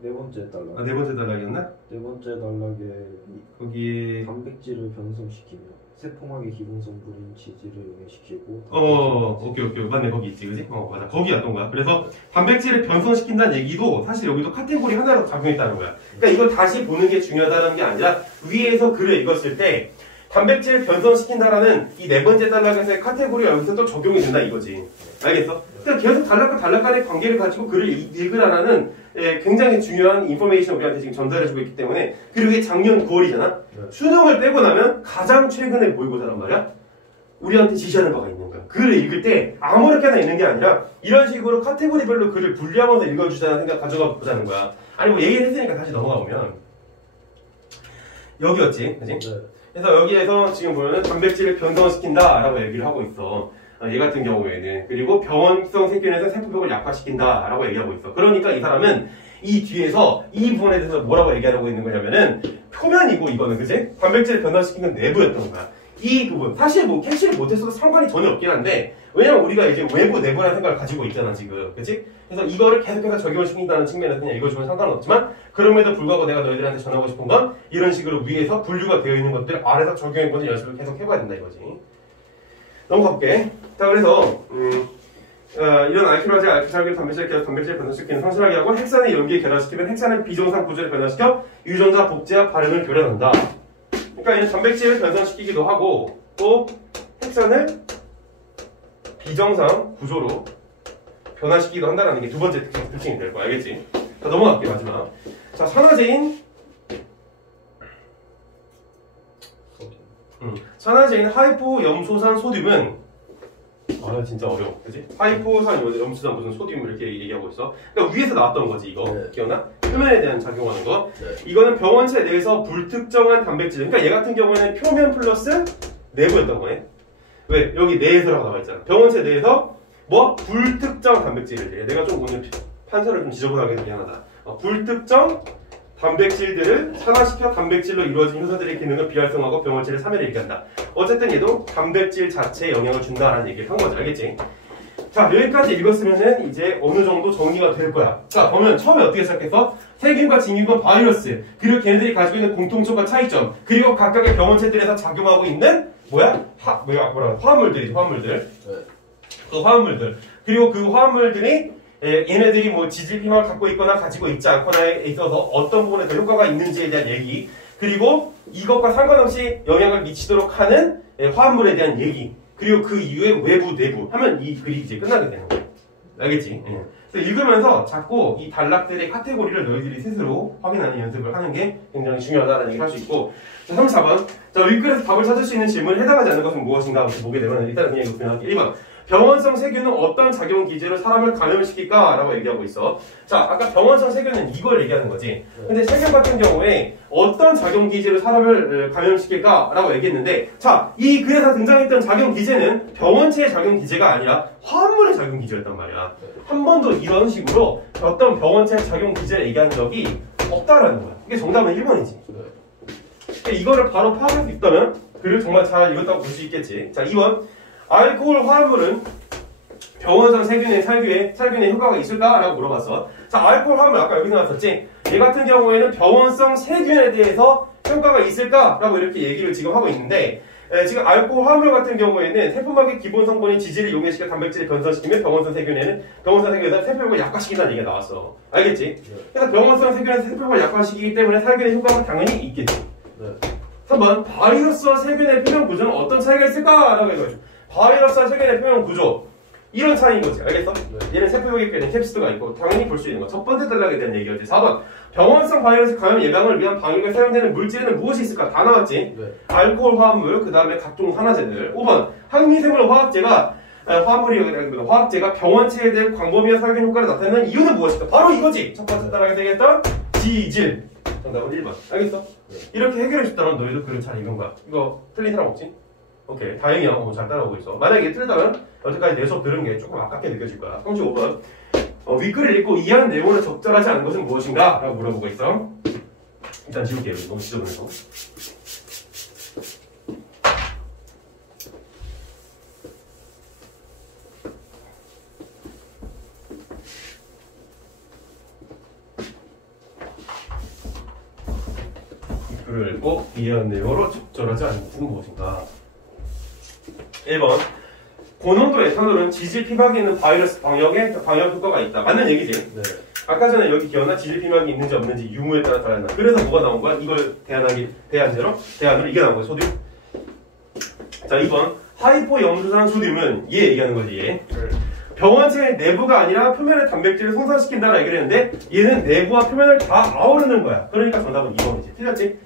네 번째 단락. 네 번째 단락이었나? 네 번째 단락에 거기에 단백질을 변성시키며 세포막의 기본 성분인 지질을 용해시키고 오케이 맞네 거기 있지 그지? 맞아 거기였던 거야. 그래서 단백질을 변성시킨다는 얘기도 사실 여기도 카테고리 하나로 작용했다는 거야. 그러니까 이걸 다시 보는 게 중요하다는 게 아니라 위에서 글을 읽었을 때 단백질을 변성시킨다라는 이 네 번째 단락에서의 카테고리가 여기서 또 적용이 된다 이거지. 알겠어? 그러니까 계속 단락과 단락 간의 관계를 가지고 글을 읽으라는 굉장히 중요한 인포메이션 우리한테 지금 전달해주고 있기 때문에. 그리고 이게 작년 9월이잖아. 수능을 빼고 나면 가장 최근에 모의고사란 말이야. 우리한테 지시하는 바가 있는 거야. 글을 읽을 때 아무렇게나 읽는 게 아니라 이런 식으로 카테고리별로 글을 분리하면서 읽어주자는 생각 가져가 보자는 거야. 아니 뭐 얘기를 했으니까 다시 넘어가 보면 여기였지, 그지? 네. 그래서 여기에서 지금 보면은 단백질을 변성시킨다라고 얘기를 하고 있어. 얘 같은 경우에는. 그리고 병원성 세균에서 세포벽을 약화시킨다라고 얘기하고 있어. 그러니까 이 사람은 이 뒤에서 이 부분에 대해서 뭐라고 얘기하고 있는 거냐면은 표면이고 이거는, 그지? 단백질을 변화시킨 건 내부였던 거야. 이 부분 사실 뭐 캐치를 못했어도 상관이 전혀 없긴 한데, 왜냐면 우리가 이제 외부 내부라는 생각을 가지고 있잖아 지금, 그치? 그래서 이거를 계속해서 적용을 시킨다는 측면에서 그냥 읽어주면 상관은 없지만, 그럼에도 불구하고 내가 너희들한테 전하고 싶은 건 이런 식으로 위에서 분류가 되어 있는 것들을 아래서 적용해보는 연습을 계속 해봐야 된다 이거지. 넘어가 볼게. 자, 그래서 이런 알키로제, 알키살균, 단백질 변화시키는 성실하게 하고, 핵산의 염기에 결합시키면 핵산의 비정상 구조를 변화시켜 유전자 복제와 발현을 교란한다. 그러니까 얘는 단백질을 변성시키기도 하고 또 핵산을 비정상 구조로 변화시키기도 한다는 게 두 번째 특징이 될 거야. 알겠지? 자, 넘어갈게. 마지막. 자, 산화제인 산화제인 하이포염소산 소듐은, 아 진짜 어려워, 그치? 하이포산 염소산 무슨 소듐 이렇게 얘기하고 있어. 그러니까 위에서 나왔던 거지 이거. 네. 기억나? 표면에 대한 작용하는 거. 네. 이거는 병원체 내에서 불특정한 단백질. 그러니까 얘 같은 경우에는 표면 플러스 내부였던 거네. 왜? 여기 내에서라고 나와 있잖아. 병원체 내에서 뭐 불특정 단백질을. 내가 좀 오늘 판서를 좀 지저분하게 해서 미안하다. 불특정 단백질들을 산화시켜 단백질로 이루어진 효소들의 기능을 비활성화하고 병원체를 3회를 일으킨다. 어쨌든 얘도 단백질 자체에 영향을 준다라는 얘기를 한 거죠. 알겠지? 자, 여기까지 읽었으면은 이제 어느 정도 정리가 될 거야. 자, 보면 처음에 어떻게 시작했어? 세균과 진균과 바이러스, 그리고 걔네들이 가지고 있는 공통점과 차이점, 그리고 각각의 병원체들에서 작용하고 있는 화합물들이지, 화합물들. 네. 그 화합물들. 그리고 그 화합물들이 얘네들이 뭐 지질 피막을 갖고 있거나 가지고 있지 않거나에 있어서 어떤 부분에 더 효과가 있는지에 대한 얘기, 그리고 이것과 상관없이 영향을 미치도록 하는 화합물에 대한 얘기, 그리고 그 이후에 외부, 내부 하면 이 글이 이제 끝나게 되는 거야. 알겠지? 그래서 읽으면서 자꾸 이 단락들의 카테고리를 너희들이 스스로 확인하는 연습을 하는 게 굉장히 중요하다는 얘기를 할 수 있고. 자, 34번. 자, 윗글에서 답을 찾을 수 있는 질문에 해당하지 않는 것은 무엇인가 하고 보게 되면 일단 그냥 이거 그냥 할게. 1번. 병원성 세균은 어떤 작용 기제로 사람을 감염시킬까? 라고 얘기하고 있어. 자, 아까 병원성 세균은 이걸 얘기하는 거지. 근데 세균 같은 경우에 어떤 작용 기제로 사람을 감염시킬까? 라고 얘기했는데, 자, 이 글에서 등장했던 작용 기제는 병원체의 작용 기제가 아니라 화합물의 작용 기제였단 말이야. 한 번도 이런 식으로 어떤 병원체의 작용 기제를 얘기한 적이 없다라는 거야. 이게 정답은 1번이지. 이거를 바로 파악할 수 있다면 글을 정말 잘 읽었다고 볼 수 있겠지. 자, 2번. 알코올 화합물은 병원성 세균의 살균에 효과가 있을까라고 물어봤어. 자, 알코올 화합물 아까 여기 나왔었지. 얘 같은 경우에는 병원성 세균에 대해서 효과가 있을까라고 이렇게 얘기를 지금 하고 있는데, 지금 알코올 화합물 같은 경우에는 세포막의 기본 성분인 지질을 용해시켜 단백질을 변성시키면 병원성 세균에서 세포벽을 약화시킨다는 얘기가 나왔어. 알겠지? 그래서 병원성 세균에서 세포벽을 약화시키기 때문에 살균의 효과가 당연히 있겠지. 3번. 바이러스와 세균의 표면 구조는 어떤 차이가 있을까라고 해가지고, 바이러스와 세균의 표면 구조, 이런 차이인 거지. 알겠어? 얘는 세포벽에 껴있는 캡시드가 있고 당연히 볼 수 있는 거. 첫 번째 단락에 대한 얘기였지. 4번. 병원성 바이러스 감염 예방을 위한 방역에 사용되는 물질에는 무엇이 있을까? 다 나왔지. 알코올 화합물, 그 다음에 각종 산화제들. 5번. 항미생물 화학제가 화학제가 병원체에 대한 광범위한 살균 효과를 나타내는 이유는 무엇일까? 바로 이거지. 첫 번째 단락에서 얘기했던 지질. 정답은 1번. 알겠어? 이렇게 해결해 줬다면 너희도 글을 잘 읽은 거야. 이거 틀린 사람 없지? 오케이, 다행이야. 잘 따라오고 있어. 만약에 틀리다면 여태까지 내 수업 들은 게 조금 아깝게 느껴질 거야. 35번. 윗글을 읽고 이해한 내용으로 적절하지 않은 것은 무엇인가? 라고 물어보고 있어. 일단 지울게요. 너무 지저분해서. 윗글을 읽고 이해한 내용으로 적절하지 않은 것은 무엇인가? 1번. 고농도 에탄올은 지질 피막에 있는 바이러스 방역 효과가 있다. 맞는 얘기지? 네. 아까 전에 여기 기억나? 지질 피막이 있는지 없는지 유무에 따라 다른다. 그래서 뭐가 나온 거야? 이걸 대안으로 이게 나온 거야. 소듐. 자, 2번. 하이포염소산 소듐은 얘 얘기하는 거지, 얘. 병원체 내부가 아니라 표면의 단백질을 손상시킨다라 얘기를 했는데, 얘는 내부와 표면을 다 아우르는 거야. 그러니까 정답은 2번이지. 틀렸지?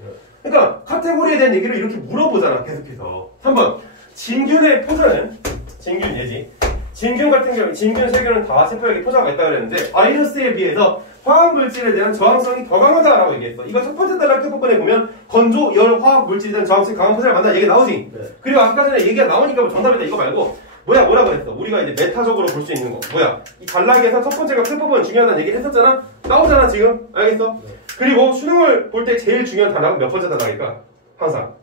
그러니까 카테고리에 대한 얘기를 이렇게 물어보잖아, 계속해서. 3번. 진균의 포자는 진균 얘지. 진균 같은 경우 진균 세균은 다 세포에게 포자가 있다고 그랬는데 바이러스에 비해서 화학물질에 대한 저항성이 더 강하다라고 얘기했어. 이거 첫 번째 단락 끝부분에 보면 건조, 열, 화학물질에 대한 저항성이 강한 포자를 만나 얘기 나오지. 네. 그리고 아까 전에 얘기가 나오니까 정답이다 이거 말고 뭐라 그랬어? 우리가 이제 메타적으로 볼 수 있는 거 뭐야? 이 단락에서 첫 번째가 끝부분 중요하다는 얘기를 했었잖아. 나오잖아 지금. 알겠어? 네. 그리고 수능을 볼 때 제일 중요한 단락은 몇 번째 단락일까? 항상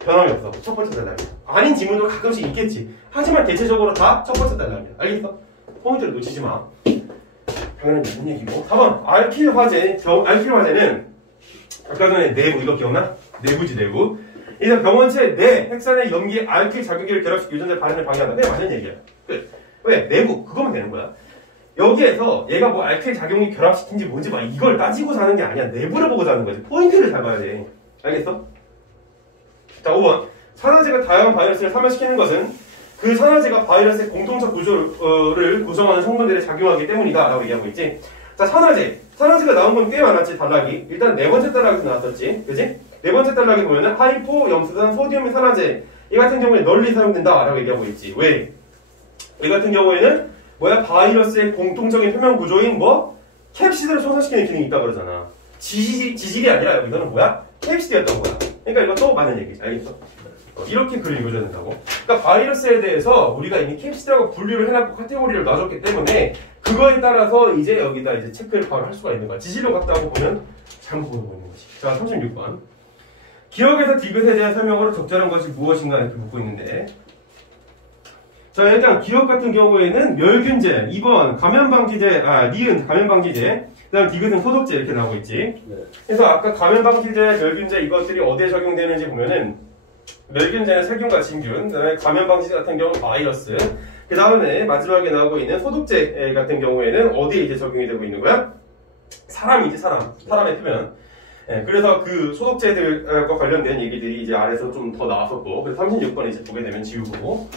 변함이 없어. 첫 번째 단락이야. 아닌 지문도 가끔씩 있겠지. 하지만 대체적으로 다 첫 번째 단락이야. 알겠어? 포인트를 놓치지 마. 당연히 무슨 얘기고. 4번 알킬 화재. 알킬 화재는 아까 전에 내부 이거 기억나? 내부지 내부. 이제 병원체 내 핵산의 염기 알킬 자극기를 결합시켜 유전자 발현을 방해한다. 그게 맞는 얘기야. 끝. 왜? 내부 그거면 되는 거야. 여기에서 얘가 뭐 알킬 작용이 결합시킨지 뭔지 막 이걸 따지고 자는 게 아니야. 내부를 보고 자는 거지. 포인트를 잡아야 돼. 알겠어? 자, 5번. 산화제가 다양한 바이러스를 사멸시키는 것은 그 산화제가 바이러스의 공통적 구조를 구성하는 성분들에 작용하기 때문이다. 라고 얘기하고 있지. 자, 산화제. 산화제가 나온 건 꽤 많았지, 단락이. 일단 네 번째 단락에서 나왔었지. 그지? 네 번째 단락에 보면은 하이포, 염수산, 소디움 산화제. 이 같은 경우에 널리 사용된다. 라고 얘기하고 있지. 왜? 이 같은 경우에는 뭐야? 바이러스의 공통적인 표면 구조인 뭐? 캡시드를 손상시키는 기능이 있다고 그러잖아. 지질이 아니라 이거는 뭐야? 캡시드였던 거야. 그러니까 이것도 맞는 얘기지. 알겠어? 이렇게 글을 읽어줘야 된다고. 그러니까 바이러스에 대해서 우리가 이미 캡시드라고 분류를 해놨고 카테고리를 놔줬기 때문에 그거에 따라서 이제 여기다 이제 체크를 바로 할 수가 있는 거야. 지질로 같다고 보면 잘못 보고 있는 거지. 자, 36번. 기억에서 디귿에 대한 설명으로 적절한 것이 무엇인가 이렇게 묻고 있는데. 자, 일단 기억 같은 경우에는 멸균제, 2번 감염방지제, 니은 감염방지제, 그 다음 디귿은 소독제 이렇게 나오고 있지. 네. 그래서 아까 감염방지제, 멸균제 이것들이 어디에 적용되는지 보면은 멸균제는 세균과 진균, 그 다음에 감염방지제 같은 경우는 바이러스, 그 다음에 마지막에 나오고 있는 소독제 같은 경우에는 어디에 이제 적용이 되고 있는 거야? 사람이지, 사람의 표면. 그래서 그 소독제들과 관련된 얘기들이 이제 아래서 좀 더 나왔었고, 그래서 36번 이제 보게 되면 지우고.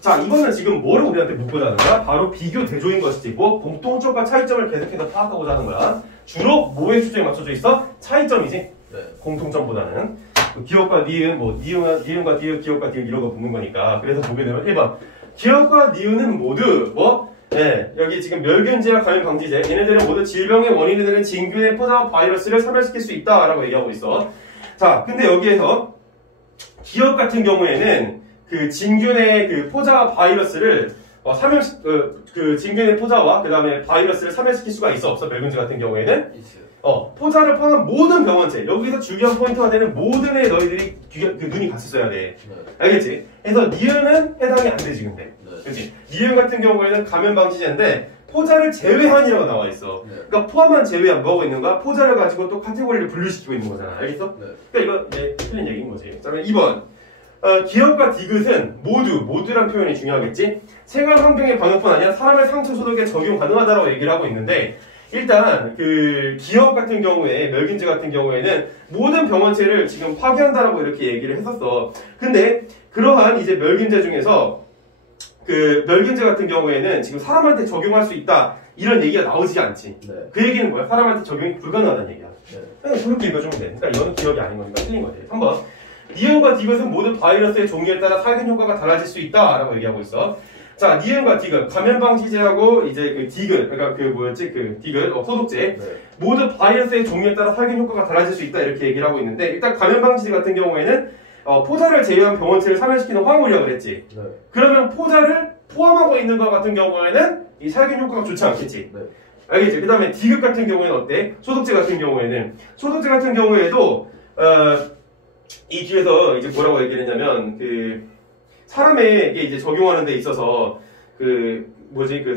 자, 이거는 지금 뭐를 우리한테 묻고자 하는 거야? 바로 비교 대조인 것이지. 뭐 공통점과 차이점을 계속해서 파악하고자 하는 거야. 주로 뭐에 초점이 맞춰져 있어? 차이점이지. 네. 공통점보다는. 기억과 니은, 뭐 니은과 디귿, 기억과 디귿 이런 거 붙는 거니까. 그래서 보게 되면 1번. 기억과 니은은 모두 뭐? 여기 지금 멸균제와 감염방지제. 얘네들은 모두 질병의 원인이 되는 진균의 포자와 바이러스를 사멸시킬 수 있다라고 얘기하고 있어. 자, 근데 여기에서 기억 같은 경우에는 그 진균의 그 포자와 바이러스를 그 진균의 포자와 그 다음에 바이러스를 사멸시킬 수가 있어 없어? 멸균제 같은 경우에는 있어요. 포자를 포함한 모든 병원체 여기서 중요한 포인트가 되는 모든에 너희들이 그 눈이 갔었어야 돼. 네. 알겠지? 그래서 니은은 해당이 안 되지 근데. 네. 그렇지? 니은 같은 경우에는 감염방지제인데 포자를 제외한이라고 나와 있어. 네. 그러니까 포함한 제외한 뭐가 있는가? 포자를 가지고 또 카테고리를 분류시키고 있는 거잖아. 알겠어? 네. 그러니까 이거 이제 틀린 얘기인 거지. 자, 그럼 2번. 기억과 디귿은 모두란 표현이 중요하겠지? 생활 환경의 방역뿐 아니라 사람의 상처 소독에 적용 가능하다고 얘기를 하고 있는데 일단 그 기억 같은 경우에 멸균제 같은 경우에는 모든 병원체를 지금 파괴한다라고 이렇게 얘기를 했었어. 근데 그러한 이제 멸균제 중에서 그 멸균제 같은 경우에는 지금 사람한테 적용할 수 있다 이런 얘기가 나오지 않지. 네. 그 얘기는 뭐야? 사람한테 적용이 불가능하다는 얘기야. 네. 그냥 그렇게 읽어주면 돼. 그러니까 이거는 기억이 아닌 거니까 틀린 거지. 3번. 니은과 디귿은 모두 바이러스의 종류에 따라 살균 효과가 달라질 수 있다라고 얘기하고 있어. 자, 니은과 디귿, 감염방지제하고 이제 그 디귿, 그러니까 그 뭐였지? 그 디귿, 소독제. 네. 모두 바이러스의 종류에 따라 살균 효과가 달라질 수 있다 이렇게 얘기를 하고 있는데 일단 감염방지제 같은 경우에는 포자를 제외한 병원체를 사멸시키는 화학물이라고 그랬지. 네. 그러면 포자를 포함하고 있는 것 같은 경우에는 이 살균 효과가 좋지 않겠지. 네. 알겠지? 그 다음에 디귿 같은 경우에는 어때? 소독제 같은 경우에도 이 뒤에서 이제 뭐라고 얘기를 했냐면 그 사람에게 이제 적용하는 데 있어서 그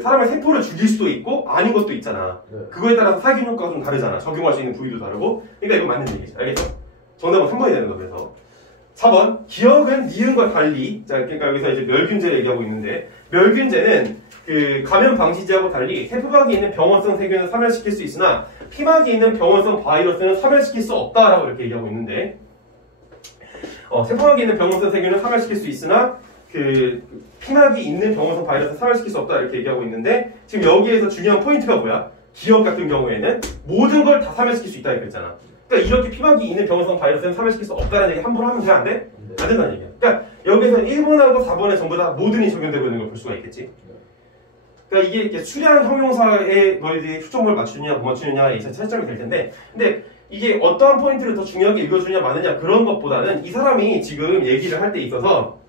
사람의 세포를 죽일 수도 있고 아닌 것도 있잖아. 네. 그거에 따라서 살균 효과가 좀 다르잖아. 적용할 수 있는 부위도 다르고. 그러니까 이건 맞는 얘기지. 알겠죠? 정답은 3번이 되는 거 그래서. 4번. 기억은 니은과 달리. 자, 그러니까 여기서 이제 멸균제를 얘기하고 있는데 멸균제는 그 감염 방지제하고 달리 세포막이 있는 병원성 세균을 사멸시킬 수 있으나 피막이 있는 병원성 바이러스는 사멸시킬 수 없다라고 이렇게 얘기하고 있는데 세포막이 있는 병원성 세균을 사멸시킬 수 있으나 그 피막이 있는 병원성 바이러스를 사멸시킬 수 없다 이렇게 얘기하고 있는데 지금 여기에서 중요한 포인트가 뭐야? 기억 같은 경우에는 모든 걸 다 사멸시킬 수 있다 이렇게 했잖아. 그러니까 이렇게 피막이 있는 병원성 바이러스는 사멸시킬 수 없다는 얘기 함부로 하면 돼, 안 돼? 네. 안 된다는 얘기야. 그러니까 여기서 1번하고 4번에 전부 다 모든이 적용되고 있는 걸 볼 수가 있겠지. 그러니까 이게 이렇게 수량 형용사에 너희들이 초점을 맞추느냐 못 맞추느냐에 차이점이 될 텐데, 근데 이게 어떠한 포인트를 더 중요하게 읽어주냐 마느냐 그런 것보다는 이 사람이 지금 얘기를 할 때 있어서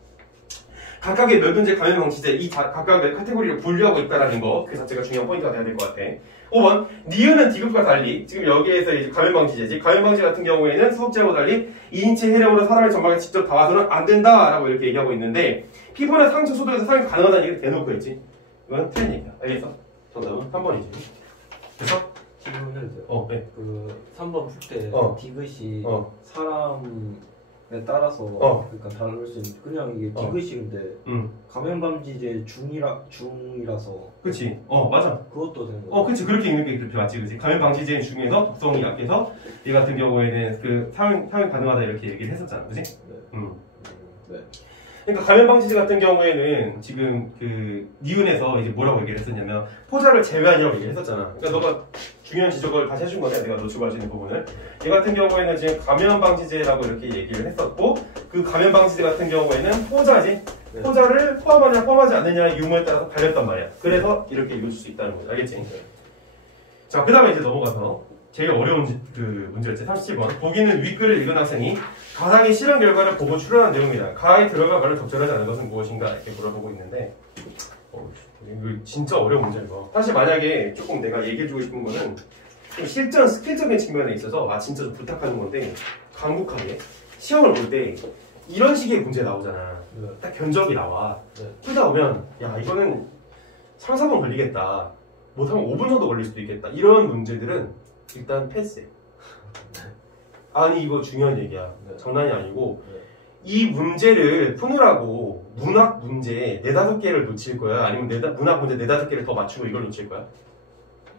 각각의 멸균제 감염 방지제 이 각각의 카테고리를 분류하고 있다라는 거 그 자체가 중요한 포인트가 돼야 될 것 같아. 5번 니은은 D급과 달리 지금 여기에서 이제 감염 방지제지 감염 방지 같은 경우에는 수속제하고 달리 2인치 해력으로 사람의 점막에 직접 닿아서는 안 된다라고 이렇게 얘기하고 있는데 피부나 상처 소독에서 사용이 가능하다는 얘기를 대놓고 했지. 이건 틀린 얘기야. 알겠어? 정답은 3번이지. 그래서 질문을 해도 돼요? 네. 그 3번 풀 때 디귿이 사람에 따라서 그러니까 다를 수 있는 그냥 이게 디귿이 근데 감염 방지제 중이라서 그치. 맞아. 그것도 되는 거야. 그치. 그렇게 읽는 게 그렇게 맞지, 그치. 감염 방지제 중에서 독성이 약해서 이 같은 경우에는 그 사용 가능하다 이렇게 얘기를 했었잖아, 그치? 네. 네. 그러니까 감염 방지제 같은 경우에는 지금 그 니은에서 이제 뭐라고 얘기를 했었냐면 포자를 제외하냐고 얘기를 했었잖아. 그러니까 너가 중요한 지적을 다시 해준 거네. 내가 놓치고 할 수 있는 부분을. 얘 같은 경우에는 지금 감염 방지제라고 이렇게 얘기를 했었고 그 감염 방지제 같은 경우에는 포자지. 네. 포자를 포함하냐 포함하지 않느냐의 유무에 따라서 갈렸단 말이야. 그래서 이렇게 읽을 수 있다는 거지. 알겠지? 네. 자, 그 다음에 이제 넘어가서 제일 어려운 그 문제였지. 37번. 보기는 윗글을 읽은 학생이 가상의 실험 결과를 보고 추론한 내용이다. 가에 들어가 말을 적절하지 않은 것은 무엇인가? 이렇게 물어보고 있는데 이거 진짜 어려운 문제야 이거. 사실 만약에 조금 내가 얘기해주고 싶은 거는 좀 실전 스킬적인 측면에 있어서 진짜 좀 부탁하는 건데 강국하게 시험을 볼 때 이런 식의 문제 나오잖아. 네. 딱 견적이 나와. 네. 풀다 보면 야 이거는 3, 4분 걸리겠다. 못하면 5분 정도 걸릴 수도 있겠다. 이런 문제들은 일단 패스해. 아니 이거 중요한 얘기야. 네. 장난이 아니고 네. 이 문제를 푸느라고 문학 문제 4-5개를 놓칠 거야? 아니면 문학 문제 4-5개를 더 맞추고 이걸 놓칠 거야?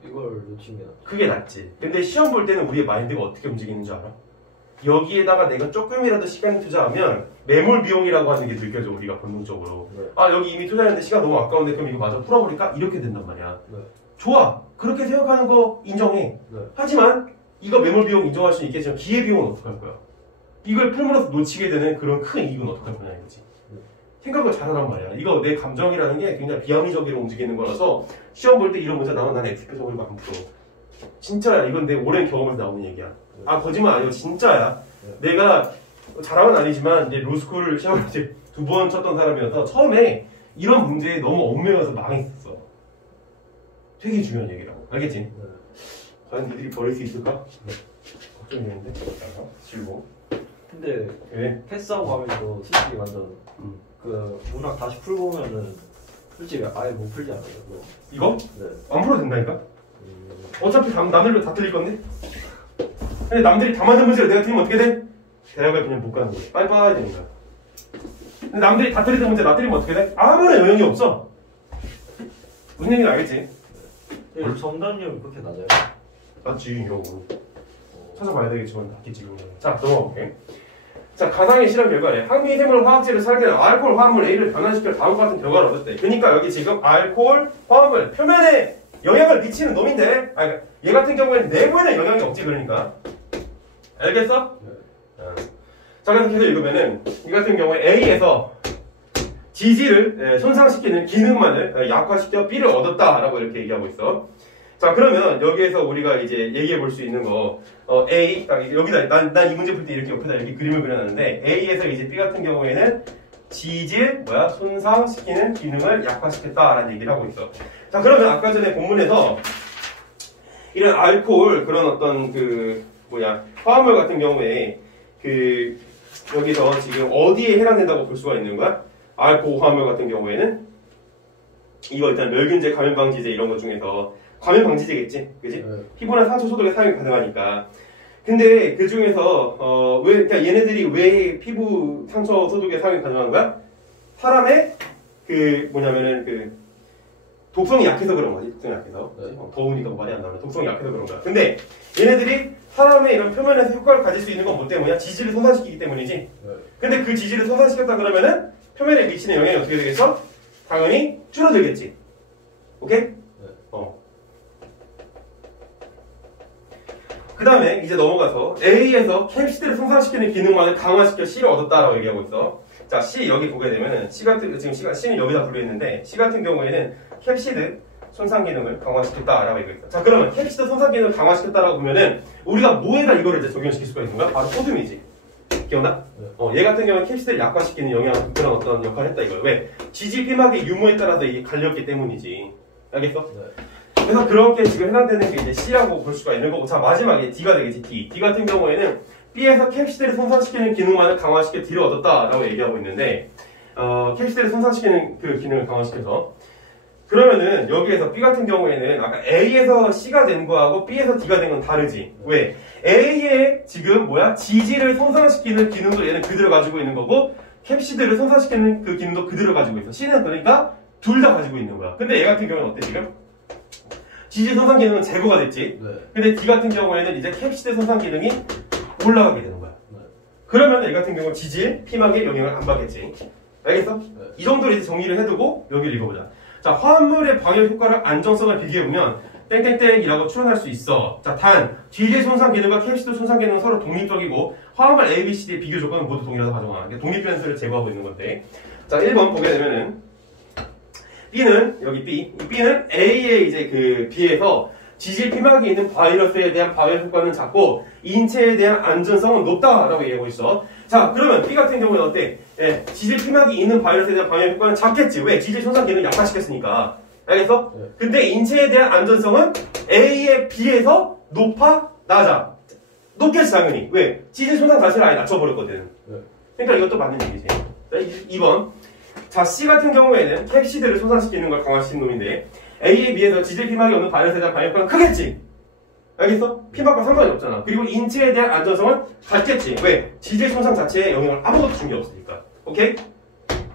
이걸 놓친 게 낫죠. 그게 낫지. 근데 시험 볼 때는 우리의 마인드가 어떻게 움직이는 줄 알아? 여기에다가 내가 조금이라도 시간 투자하면 매몰 비용이라고 하는 게 느껴져 우리가 본능적으로. 네. 여기 이미 투자했는데 시간 너무 아까운데 그럼 이거 마저 풀어버릴까? 이렇게 된단 말이야. 네. 좋아. 그렇게 생각하는 거 인정해. 네. 하지만 이거 매몰 비용 인정할 수는 있겠지만 기회 비용은 어떡할 거야? 이걸 풀므로써 놓치게 되는 그런 큰 이익은 어떡할 거냐 이거지. 생각을 잘하란 말이야. 이거 내 감정이라는 게 굉장히 비합리적으로 움직이는 거라서 시험 볼 때 이런 문제 나오면 난 X표적으로 안 풀어. 진짜야. 이건 내 오랜 경험에서 나오는 얘기야. 거짓말 아니고 진짜야. 내가 자랑은 아니지만 이제 로스쿨 시험을 이제 2번 쳤던 사람이어서 처음에 이런 문제에 너무 얽매여서 망했었어. 되게 중요한 얘기라고. 알겠지? 네. 과연 니들이 버릴 수 있을까? 걱정이 되는데. 질고. 근데 왜? 패스하고 하면서 솔직히 완전 그 문학 다시 풀고 오면은 솔직히 아예 못 풀지 않아요. 그거. 이거? 네. 안 풀어도 된다니까? 어차피 남들도 다 틀릴 건데? 근데 남들이 다 만든 문제를 내가 틀리면 어떻게 돼? 대학을 그냥 못 가는 거야. 빨리 빠야 되는 거야. 근데 남들이 다 틀리던 문제 나 틀리면 어떻게 돼? 아무런 영향이 없어. 무슨 얘기인지 알겠지? 근데 정답률이 그렇게 낮아요? 맞지, 이거. 찾아봐야 되겠지만 낮겠지, 이거. 자, 넘어갈게. 자, 가상의 실험 결과에 항미생물 화학제를 살균한 알코올 화합물 A를 변환시켜 다음과 같은 결과를 얻었대. 그러니까 여기 지금 알코올 화합물 표면에 영향을 미치는 놈인데, 얘 같은 경우에는 내부에는 영향이 없지, 그러니까. 알겠어? 네. 자, 그래서 계속 읽으면은 이 같은 경우에 A에서 지질을 손상시키는 기능만을 약화시켜 B를 얻었다라고 이렇게 얘기하고 있어. 자, 그러면 여기에서 우리가 이제 얘기해 볼 수 있는 거 A, 여기다 난 이 문제 풀 때 이렇게 옆에다 이렇게 그림을 그려놨는데 A에서 이제 B 같은 경우에는 지질 손상시키는 기능을 약화시켰다라는 얘기를 하고 있어. 자, 그러면 아까 전에 본문에서 이런 알코올 그런 어떤 화합물 같은 경우에 여기서 지금 어디에 해당된다고 볼 수가 있는 거야? 알코올 화합물 같은 경우에는 이거 일단 멸균제, 감염방지제 이런 것 중에서 감염방지제겠지, 그지? 네. 피부나 상처 소독에 사용이 가능하니까. 근데 그 중에서 그러니까 얘네들이 왜 피부 상처 소독에 사용이 가능한 거야? 사람의 독성이 약해서 그런 거지. 독성이 약해서. 네. 더우니까 말이 안 나오네. 독성이 약해서 그런 거야. 근데 얘네들이 사람의 이런 표면에서 효과를 가질 수 있는 건 뭐 때문이야? 지질을 손상시키기 때문이지. 네. 근데 그 지질을 손상시켰다 그러면은 표면에 미치는 영향이 어떻게 되겠어? 당연히 줄어들겠지. 오케이? 그 다음에 이제 넘어가서 A에서 캡시드를 손상시키는 기능만을 강화시켜 C를 얻었다라고 얘기하고 있어. 자, C 여기 보게 되면은 지금 C는 여기다 분류했는데 C 같은 경우에는 캡시드 손상 기능을 강화시켰다라고 얘기하고 있어. 자, 그러면 캡시드 손상 기능을 강화시켰다라고 보면은 우리가 뭐에다 이거를 이제 적용시킬 수가 있는 거야? 바로 코드미지. 기억나? 얘 같은 경우는 캡시드를 약화시키는 그런 어떤 역할을 했다 이거야. 왜? 지지 피막의 유무에 따라서 이게 갈렸기 때문이지. 알겠어? 그래서 그렇게 지금 해당되는 게 이제 C라고 볼 수가 있는 거고, 자, 마지막에 D가 되겠지, D. D 같은 경우에는 B에서 캡시드를 손상시키는 기능만을 강화시켜 D를 얻었다라고 얘기하고 있는데, 캡시드를 손상시키는 그 기능을 강화시켜서. 그러면은 여기에서 B 같은 경우에는 아까 A에서 C가 된 거하고 B에서 D가 된 건 다르지. 왜? A에 지금 지지를 손상시키는 기능도 얘는 그대로 가지고 있는 거고, 캡시드를 손상시키는 그 기능도 그대로 가지고 있어. C는 그러니까 둘 다 가지고 있는 거야. 근데 얘 같은 경우는 어때 지금? 지지 손상 기능은 제거가 됐지. 네. 근데 D 같은 경우에는 이제 캡시드 손상 기능이 올라가게 되는 거야. 네. 그러면 얘 같은 경우는 지질, 피막에 영향을 안 받겠지. 알겠어? 네. 이 정도로 이제 정리를 해두고 여기를 읽어보자. 자, 화합물의 방역 효과를 안정성을 비교해보면 땡땡땡이라고 추론할 수 있어. 자, 단 지질 손상 기능과 캡시드 손상 기능은 서로 독립적이고 화합물 A, B, C의 비교 조건은 모두 동일하다 가정하. 독립 변수를 제거하고 있는 건데. 자, 1번 보게 되면은 B는 여기 B는 A에 이제 그 B에서 지질 피막이 있는 바이러스에 대한 방역 효과는 작고 인체에 대한 안전성은 높다라고 얘기하고 있어. 자, 그러면 B 같은 경우는 어때? 예, 지질 피막이 있는 바이러스에 대한 방역 효과는 작겠지. 왜? 지질 손상 기능을 약화시켰으니까. 알겠어? 네. 근데 인체에 대한 안전성은 A에 비해서 높아, 낮아. 높겠지 당연히. 왜? 지질 손상 자체를 아예 낮춰버렸거든. 네. 그러니까 이것도 맞는 얘기지. 자, 2번. 자, C 같은 경우에는 캡시드를 손상시키는 걸 강화시킨 놈인데 A에 비해서 지질 피막이 없는 바이러스에 대한 방역 효과는 크겠지. 알겠어? 피막과 상관이 없잖아. 그리고 인체에 대한 안전성은 같겠지. 왜? 지질 손상 자체에 영향을 아무것도 준 게 없으니까. 오케이?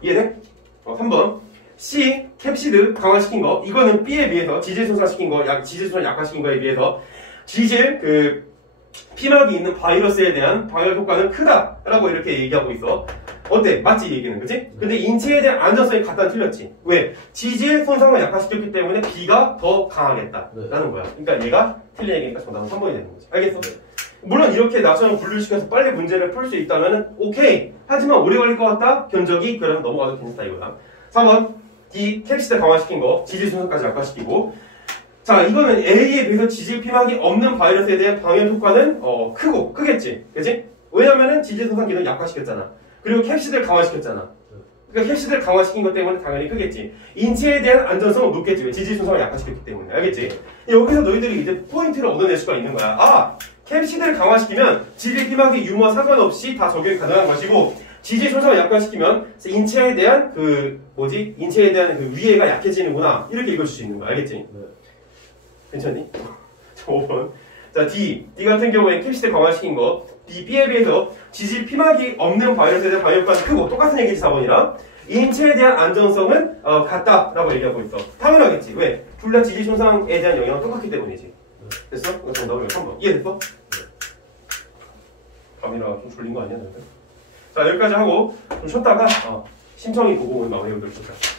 이해돼? 3번. C, 캡시드 강화시킨 거. 이거는 B에 비해서 지질 손상시킨 거, 지질 손상 약화시킨 거에 비해서 지질, 피막이 있는 바이러스에 대한 방역 효과는 크다라고 이렇게 얘기하고 있어. 어때? 맞지? 이 얘기는. 그치? 근데 인체에 대한 안전성이 갖다 틀렸지. 왜? 지질 손상을 약화시켰기 때문에 B가 더 강하겠다. 라는 거야. 그러니까 얘가 틀린 얘기니까 정답은 3번이 되는 거지. 알겠어? 물론 이렇게 나처럼 분류시켜서 빨리 문제를 풀 수 있다면은 오케이. 하지만 오래 걸릴 것 같다? 견적이 그러면 넘어가도 괜찮다 이거야. 4번. D. 캡시드 강화시킨 거. 지질 손상까지 약화시키고. 자, 이거는 A에 비해서 지질 피막이 없는 바이러스에 대한 방역 효과는 크겠지. 그치? 왜냐면은 지질 손상 기능을 약화시켰잖아. 그리고 캡시드를 강화시켰잖아. 그러니까 캡시드를 강화시킨 것 때문에 당연히 크겠지. 인체에 대한 안전성은 높겠지. 왜? 지질 손상을 약화시켰기 때문에. 알겠지? 여기서 너희들이 이제 포인트를 얻어낼 수가 있는 거야. 아! 캡시드를 강화시키면 지질 피막의 유무와 상관없이 다 적용이 가능한 것이고 지질 손상을 약화시키면 인체에 대한 인체에 대한 그 위해가 약해지는구나. 이렇게 읽을 수 있는 거야. 알겠지? 네. 괜찮니? 자, 5번. 자, D 같은 경우에 캡시드 강화시킨 거. B에 비해서 지질 피막이 없는 바이러스에 대한 방역 효과는 크고 똑같은 얘기지 4번이랑 인체에 대한 안전성은 같다라고 얘기하고 있어. 당연하겠지. 왜? 둘 다 지질 손상에 대한 영향은 똑같기 때문이지. 됐어? 이거 정답은 3번. 이해됐어? 밤이라 좀 졸린 거 아니야? 너희들? 자, 여기까지 하고 좀 쉬었다가 심청이 보고 오늘 마무리해보도록 하겠습니다.